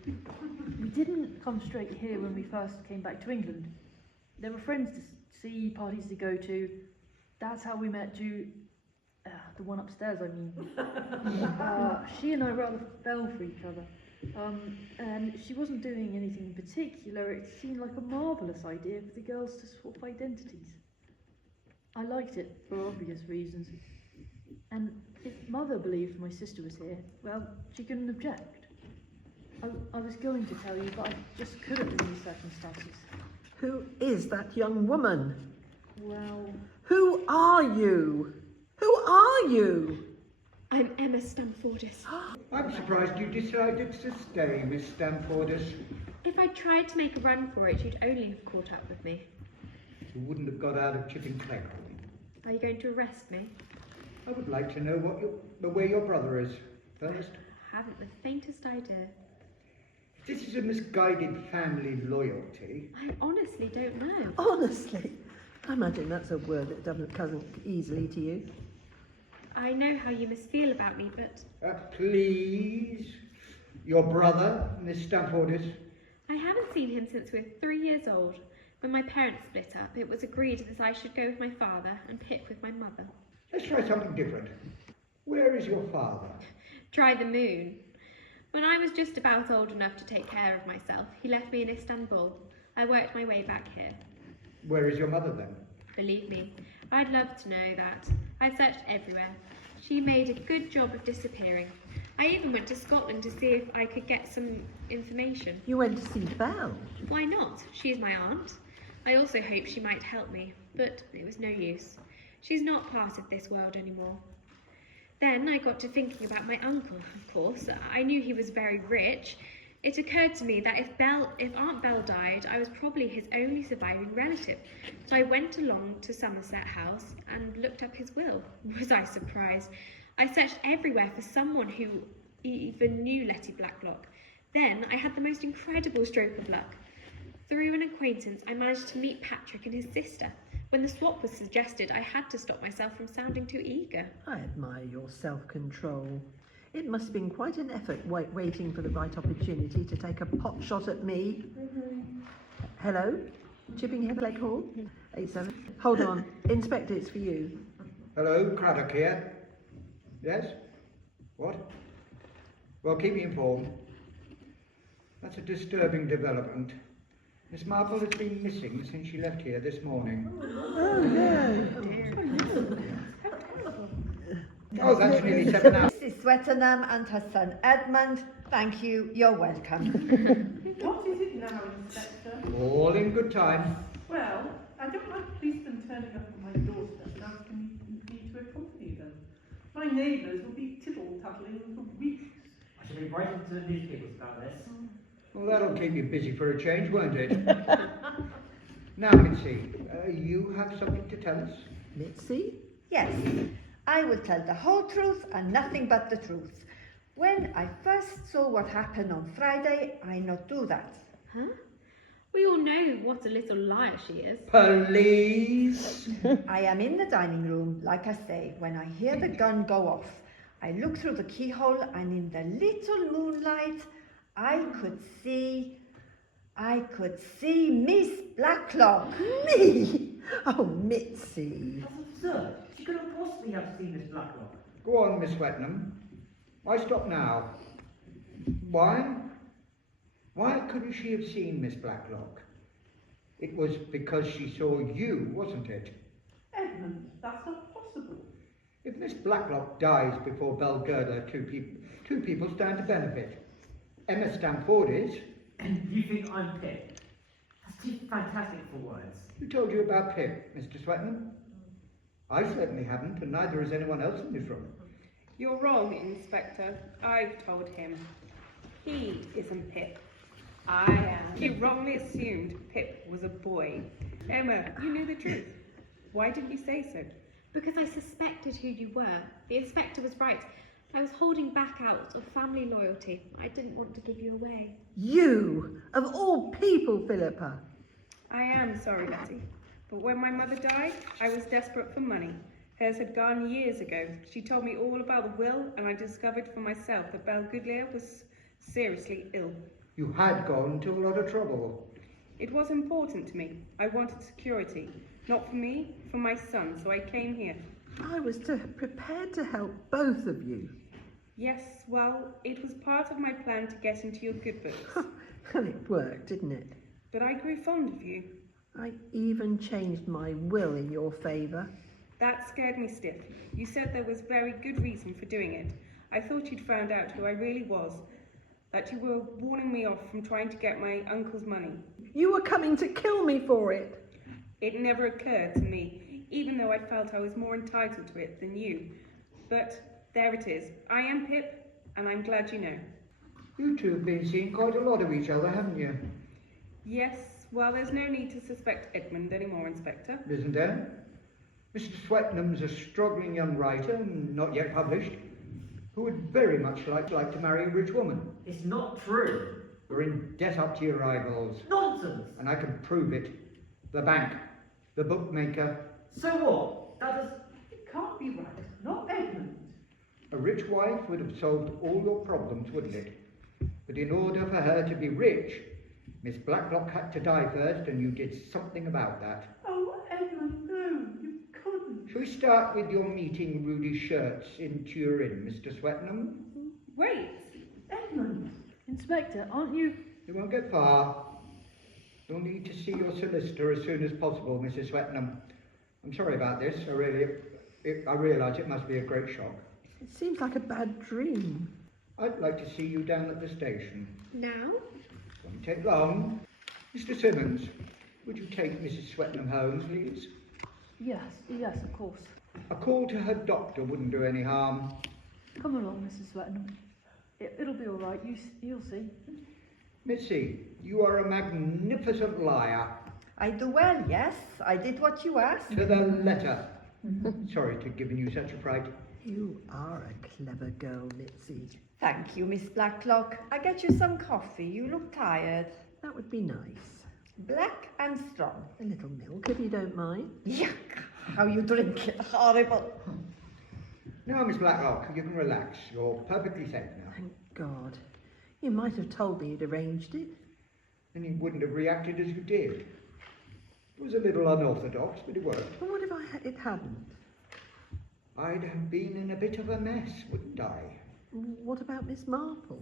We didn't come straight here when we first came back to England. There were friends to see, parties to go to. That's how we met the one upstairs, I mean. She and I rather fell for each other. And she wasn't doing anything in particular. It seemed like a marvellous idea for the girls to swap identities. I liked it for obvious reasons. And if Mother believed my sister was here, well, she couldn't object. I was going to tell you, but I just couldn't in these circumstances. Who is that young woman? Well... Who are you? Who are you? I'm Emma Stamfordis. I'm surprised you decided to stay, Miss Stamfordis. If I'd tried to make a run for it, you'd only have caught up with me. You wouldn't have got out of Chipping Clegg. Are you going to arrest me? I would like to know where your brother is first. I haven't the faintest idea. This is a misguided family loyalty. I honestly don't know. Honestly? I imagine that's a word that doesn't come easily to you. I know how you must feel about me, but... Please? Your brother, Miss Stamfordis? I haven't seen him since we were 3 years old. When my parents split up, it was agreed that I should go with my father and Pip with my mother. Let's try something different. Where is your father? Try the moon. When I was just about old enough to take care of myself, he left me in Istanbul. I worked my way back here. Where is your mother then? Believe me, I'd love to know that. I've searched everywhere. She made a good job of disappearing. I even went to Scotland to see if I could get some information. You went to see Belle? Why not? She's my aunt. I also hoped she might help me, but it was no use. She's not part of this world anymore. Then I got to thinking about my uncle, of course. I knew he was very rich. It occurred to me that if Aunt Belle died, I was probably his only surviving relative. So I went along to Somerset House and looked up his will. Was I surprised? I searched everywhere for someone who even knew Letty Blacklock. Then I had the most incredible stroke of luck. Through an acquaintance, I managed to meet Patrick and his sister. When the swap was suggested, I had to stop myself from sounding too eager. I admire your self-control. It must have been quite an effort waiting for the right opportunity to take a pot shot at me. Hello? Chipping Head Lake Hall? 87. Hold on. Inspector, it's for you. Hello, Craddock here. Yes? What? Well, keep me informed. That's a disturbing development. Miss Marple has been missing since she left here this morning. Oh, no. Oh, that's nearly 7 hours. Mrs. Swettenham and her son Edmund, thank you, you're welcome. What is it now, Inspector? All in good time. Well, I don't like policemen turning up at my doorstep and asking me to accompany them. My neighbours will be tittle-tattling for weeks. I should be writing to the newspapers about this. Well, that'll keep you busy for a change, won't it? Now, Mitzi, you have something to tell us? Mitzi? Yes, I will tell the whole truth and nothing but the truth. When I first saw what happened on Friday, I not do that. Huh? We all know what a little liar she is. Police! I am in the dining room, like I say, when I hear the gun go off. I look through the keyhole and in the little moonlight, I could see Miss Blacklock. Me? Oh, Mitzi. That's absurd. She couldn't possibly have seen Miss Blacklock. Go on, Miss Swettenham. Why stop now? Why? Why couldn't she have seen Miss Blacklock? It was because she saw you, wasn't it? Edmund, that's not possible. If Miss Blacklock dies before Belgirda, two people stand to benefit. Emma Stamford is. And you think I'm Pip? That's too fantastic for words. Who told you about Pip, Mr. Swettenham? I certainly haven't, and neither has anyone else in this room. You're wrong, Inspector. I've told him. He isn't Pip. I am. You wrongly assumed Pip was a boy. Emma, you knew the truth. Why didn't you say so? Because I suspected who you were. The inspector was right. I was holding back out of family loyalty. I didn't want to give you away. You! Of all people, Philippa. I am sorry, Betty. But when my mother died, I was desperate for money. Hers had gone years ago. She told me all about the will, and I discovered for myself that Belgirda was seriously ill. You had gone to a lot of trouble. It was important to me. I wanted security. Not for me, for my son, so I came here. I was prepared to help both of you. Yes, well, it was part of my plan to get into your good books. And it worked, didn't it? But I grew fond of you. I even changed my will in your favour. That scared me stiff. You said there was very good reason for doing it. I thought you'd found out who I really was. That you were warning me off from trying to get my uncle's money. You were coming to kill me for it. It never occurred to me, even though I felt I was more entitled to it than you. But there it is. I am Pip, and I'm glad you know. You two have been seeing quite a lot of each other, haven't you? Yes, well, there's no need to suspect Edmund anymore, Inspector. Isn't there? Mr. Swettenham's a struggling young writer, not yet published, who would very much like to marry a rich woman. It's not true. You're in debt up to your eyeballs. Nonsense. And I can prove it. The bank, the bookmaker. So what? That is... It can't be right. Not Edmund. A rich wife would have solved all your problems, wouldn't it? But in order for her to be rich, Miss Blacklock had to die first, and you did something about that. Oh, Edmund, no, you couldn't. Shall we start with your meeting Rudy's shirts in Turin, Mr. Swettenham? Wait! Edmund! Inspector, aren't you... You won't get far. You'll need to see your solicitor as soon as possible, Mrs. Swettenham. I'm sorry about this. I realise it must be a great shock. It seems like a bad dream. I'd like to see you down at the station. Now? Won't take long. Mr. Simmons, would you take Mrs. Swettenham home, please? Yes, of course. A call to her doctor wouldn't do any harm. Come along, Mrs. Swettenham. It'll be all right, you'll see. Missy, you are a magnificent liar. I do well, yes. I did what you asked. To the letter. Sorry to have given you such a fright. You are a clever girl, Mitzi. Thank you, Miss Blacklock. I get you some coffee. You look tired. That would be nice. Black and strong. A little milk, if you don't mind. Yuck! How you drink it. Horrible. Now, Miss Blacklock, you can relax. You're perfectly safe now. Thank God. You might have told me you'd arranged it. Then you wouldn't have reacted as you did. It was a little unorthodox, but it worked. But what if it hadn't? I'd have been in a bit of a mess, wouldn't I? What about Miss Marple?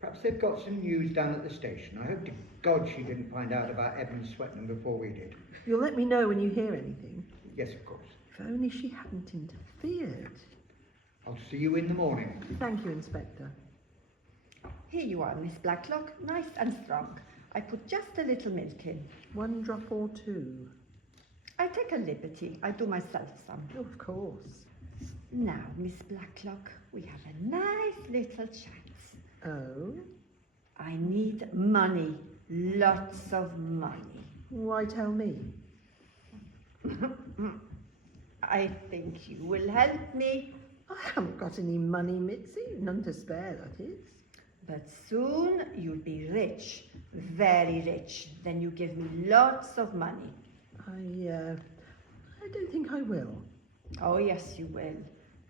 Perhaps they've got some news down at the station. I hope to God she didn't find out about Edmund Swetnam before we did. You'll let me know when you hear anything. Yes, of course. If only she hadn't interfered. I'll see you in the morning. Thank you, Inspector. Here you are, Miss Blacklock, nice and strong. I put just a little milk in. 1 drop or 2? I take a liberty. I do myself some. Oh, of course. Now, Miss Blacklock, we have a nice little chat. Oh? I need money. Lots of money. Why tell me? I think you will help me. I haven't got any money, Mitzi. None to spare, that is. But soon you'll be rich. Very rich. Then you give me lots of money. I don't think I will. Oh, yes, you will.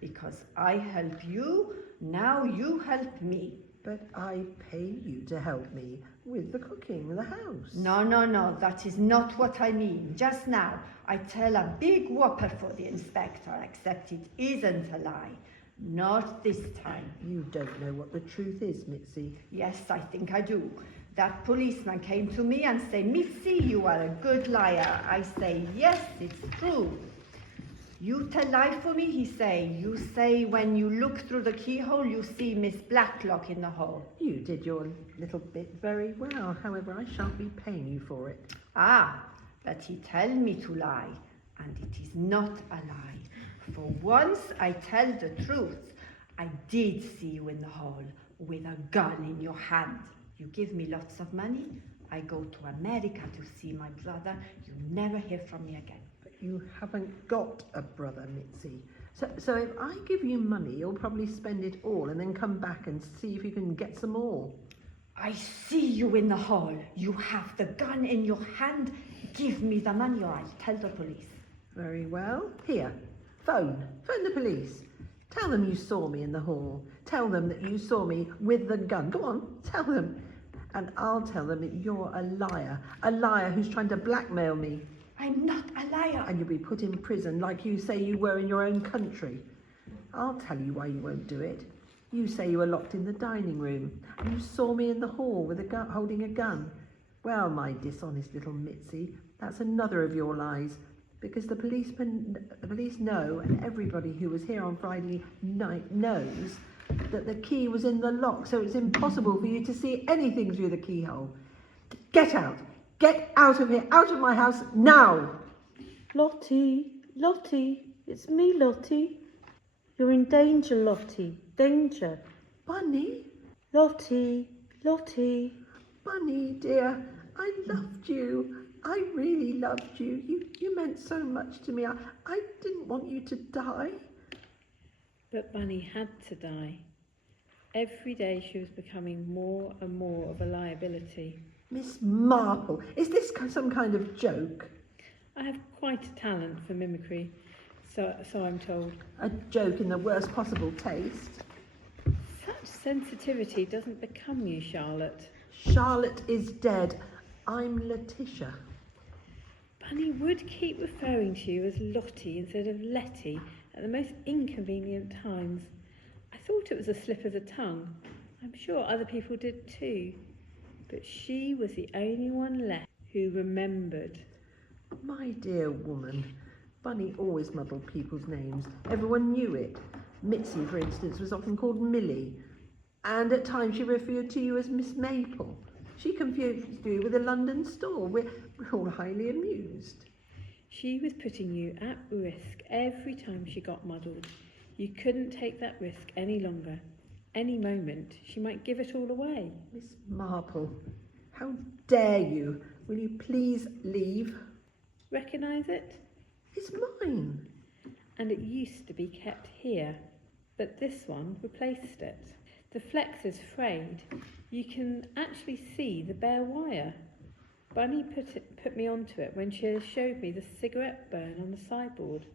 Because I help you, now you help me. But I pay you to help me with the cooking, the house. No, that is not what I mean. Just now, I tell a big whopper for the inspector, except it isn't a lie. Not this time. You don't know what the truth is, Mitzi. Yes, I think I do. That policeman came to me and said, Mitzi, you are a good liar. I say, yes, it's true. You tell lie for me, he say. You say when you look through the keyhole, you see Miss Blacklock in the hole. You did your little bit very well. However, I shan't be paying you for it. Ah, but he tell me to lie, and it is not a lie. For once I tell the truth. I did see you in the hole with a gun in your hand. You give me lots of money. I go to America to see my brother. You never hear from me again. You haven't got a brother, Mitzi. So if I give you money, you'll probably spend it all and then come back and see if you can get some more. I see you in the hall. You have the gun in your hand. Give me the money or I'll tell the police. Very well. Here, phone the police. Tell them you saw me in the hall. Tell them that you saw me with the gun. Go on, tell them. And I'll tell them that you're a liar who's trying to blackmail me. I'm not a liar. And you'll be put in prison like you say you were in your own country. I'll tell you why you won't do it. You say you were locked in the dining room and you saw me in the hall with a gun, holding a gun. Well, my dishonest little Mitzi, that's another of your lies. Because the police know, and everybody who was here on Friday night knows, that the key was in the lock, so it's impossible for you to see anything through the keyhole. Get out! Get out of here! Out of my house now! Lottie, it's me, Lottie. You're in danger, Lottie. Danger. Bunny? Lottie. Bunny, dear, I loved you. I really loved you. You meant so much to me. I didn't want you to die. But Bunny had to die. Every day she was becoming more and more of a liability. Miss Marple, is this some kind of joke? I have quite a talent for mimicry, so I'm told. A joke in the worst possible taste? Such sensitivity doesn't become you, Charlotte. Charlotte is dead. I'm Letitia. Bunny would keep referring to you as Lottie instead of Letty at the most inconvenient times. I thought it was a slip of the tongue. I'm sure other people did too. But she was the only one left who remembered. My dear woman, Bunny always muddled people's names. Everyone knew it. Mitzi, for instance, was often called Millie. And at times she referred to you as Miss Maple. She confused you with a London store. We're all highly amused. She was putting you at risk every time she got muddled. You couldn't take that risk any longer. Any moment, she might give it all away. Miss Marple, how dare you? Will you please leave? Recognise it? It's mine. And it used to be kept here, but this one replaced it. The flex is frayed. You can actually see the bare wire. Bunny put me onto it when she showed me the cigarette burn on the sideboard.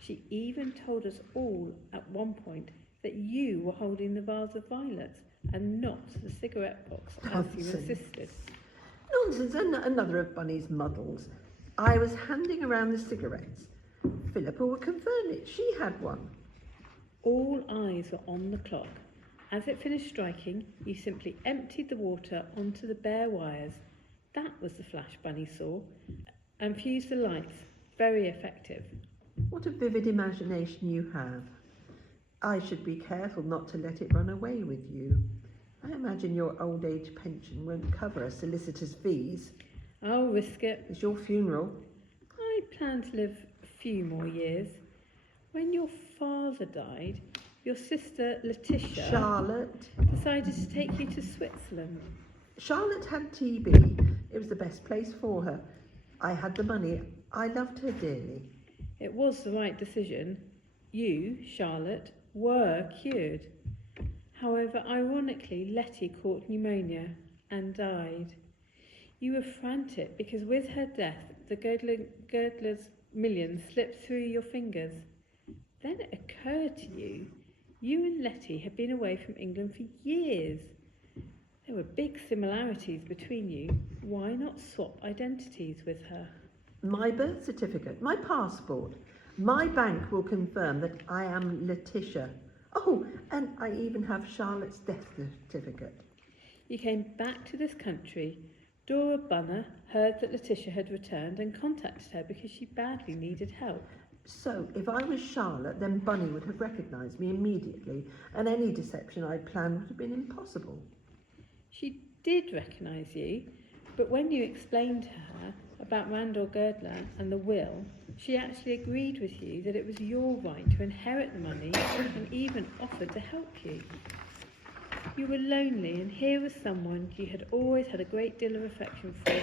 She even told us all at one point that you were holding the vase of violets and not the cigarette box as you insisted. Nonsense, another of Bunny's muddles. I was handing around the cigarettes. Philippa would confirm it. She had one. All eyes were on the clock. As it finished striking, you simply emptied the water onto the bare wires. That was the flash Bunny saw, and fused the lights. Very effective. What a vivid imagination you have. I should be careful not to let it run away with you. I imagine your old age pension won't cover a solicitor's fees. I'll risk it. It's your funeral. I plan to live a few more years. When your father died, your sister Letitia Charlotte. decided to take you to Switzerland. Charlotte had TB. It was the best place for her. I had the money. I loved her dearly. It was the right decision. You, Charlotte, were cured. However, ironically, Letty caught pneumonia and died. You were frantic because with her death, the Girdler's millions slipped through your fingers. Then it occurred to you, you and Letty had been away from England for years. There were big similarities between you. Why not swap identities with her? My birth certificate, my passport. My bank will confirm that I am Letitia. Oh, and I even have Charlotte's death certificate. You came back to this country. Dora Bunner heard that Letitia had returned and contacted her because she badly needed help. So, if I was Charlotte, then Bunny would have recognised me immediately, and any deception I'd planned would have been impossible. She did recognise you, but when you explained to her about Randall Girdler and the will, she actually agreed with you that it was your right to inherit the money and even offered to help you. You were lonely, and here was someone you had always had a great deal of affection for,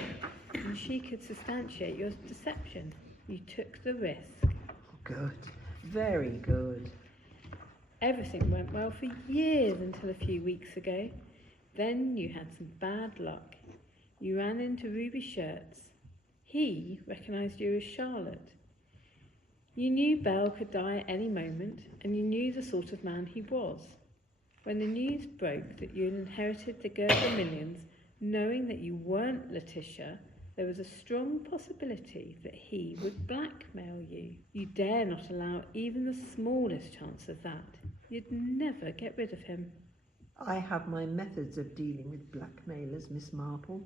and she could substantiate your deception. You took the risk. Good. Very good. Everything went well for years until a few weeks ago. Then you had some bad luck. You ran into Ruby Shirts. He recognised you as Charlotte. You knew Belle could die at any moment, and you knew the sort of man he was. When the news broke that you had inherited the Girdler millions, knowing that you weren't Letitia, there was a strong possibility that he would blackmail you. You dare not allow even the smallest chance of that. You'd never get rid of him. I have my methods of dealing with blackmailers, Miss Marple.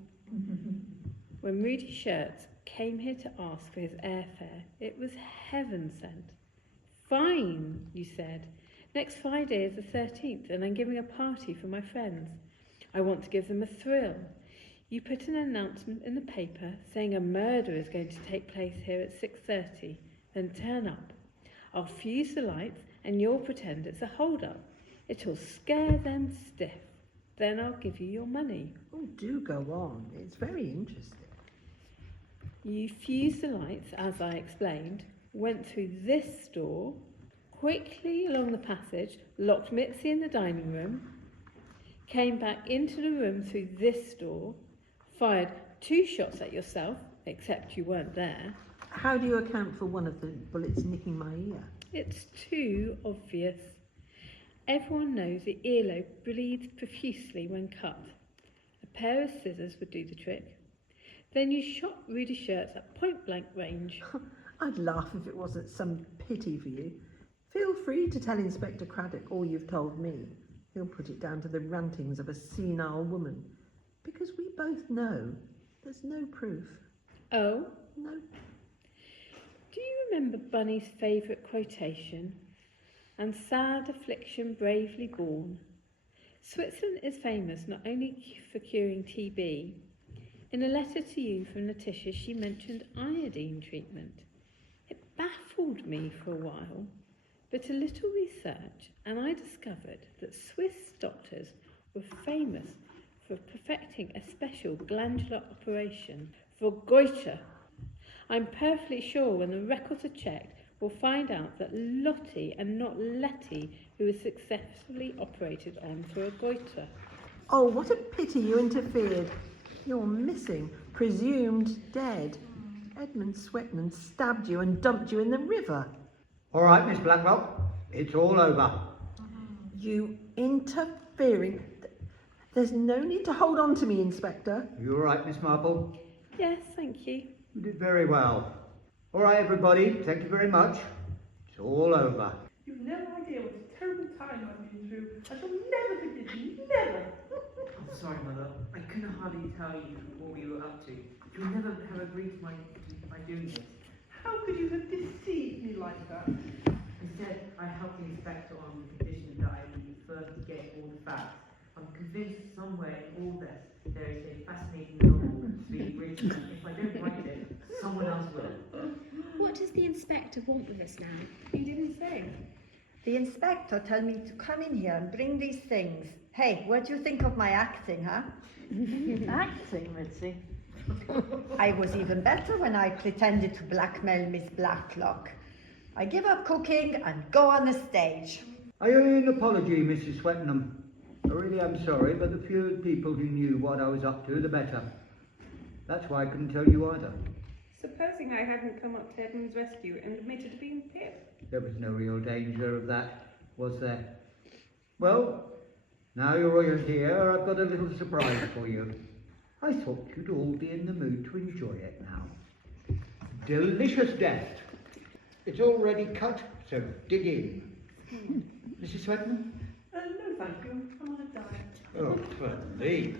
When Rudy Shirts came here to ask for his airfare, it was heaven sent. Fine, you said. Next Friday is the 13th, and I'm giving a party for my friends. I want to give them a thrill. You put an announcement in the paper saying a murder is going to take place here at 6:30. Then turn up. I'll fuse the lights, and you'll pretend it's a hold-up. It'll scare them stiff. Then I'll give you your money. Oh, do go on. It's very interesting. You fused the lights, as I explained, went through this door, quickly along the passage, locked Mitzi in the dining room, came back into the room through this door, fired 2 shots at yourself, except you weren't there. How do you account for one of the bullets nicking my ear? It's too obvious. Everyone knows the earlobe bleeds profusely when cut. A pair of scissors would do the trick. Then you shot Rudy Shirts at point-blank range. I'd laugh if it wasn't some pity for you. Feel free to tell Inspector Craddock all you've told me. He'll put it down to the rantings of a senile woman. Because we both know there's no proof. Oh? No. Do you remember Bunny's favourite quotation? And sad affliction bravely borne. Switzerland is famous not only for curing TB. In a letter to you from Letitia, she mentioned iodine treatment. It baffled me for a while, but a little research and I discovered that Swiss doctors were famous for perfecting a special glandular operation for goiter. I'm perfectly sure when the records are checked, we'll find out that Lottie and not Letty who was successfully operated on for a goiter. Oh, what a pity you interfered. You're missing, presumed dead. Edmund Swetman stabbed you and dumped you in the river. All right, Miss Blackwell, it's all over. You interfering... There's no need to hold on to me, Inspector. You all right, Miss Marple? Yes, thank you. You did very well. All right, everybody, thank you very much. It's all over. You've no idea what a terrible time I've been through. I shall never forgive you, never. I'm sorry, Mother. I couldn't hardly tell you what we were up to. You would never have agreed to my doing this. How could you have deceived me like that? Instead, I helped the inspector on the condition that I would first get all the facts. I'm convinced somewhere in all this there is a fascinating novel to be written. If I don't write it, someone else will. What does the inspector want with us now? You didn't say. The inspector told me to come in here and bring these things. Hey, what do you think of my acting, huh? Acting, Mitzi. I was even better when I pretended to blackmail Miss Blacklock. I give up cooking and go on the stage. I owe you an apology, Mrs. Swettenham. I really am sorry, but the fewer people who knew what I was up to, the better. That's why I couldn't tell you either. Supposing I hadn't come up to Edmund's rescue and admitted to being Pip. There was no real danger of that, was there? Well, now you're all here, I've got a little surprise for you. I thought you'd all be in the mood to enjoy it now. Delicious death. It's already cut, so dig in. Mrs. Swettenham? No, thank you. I'm on a diet. Oh, please.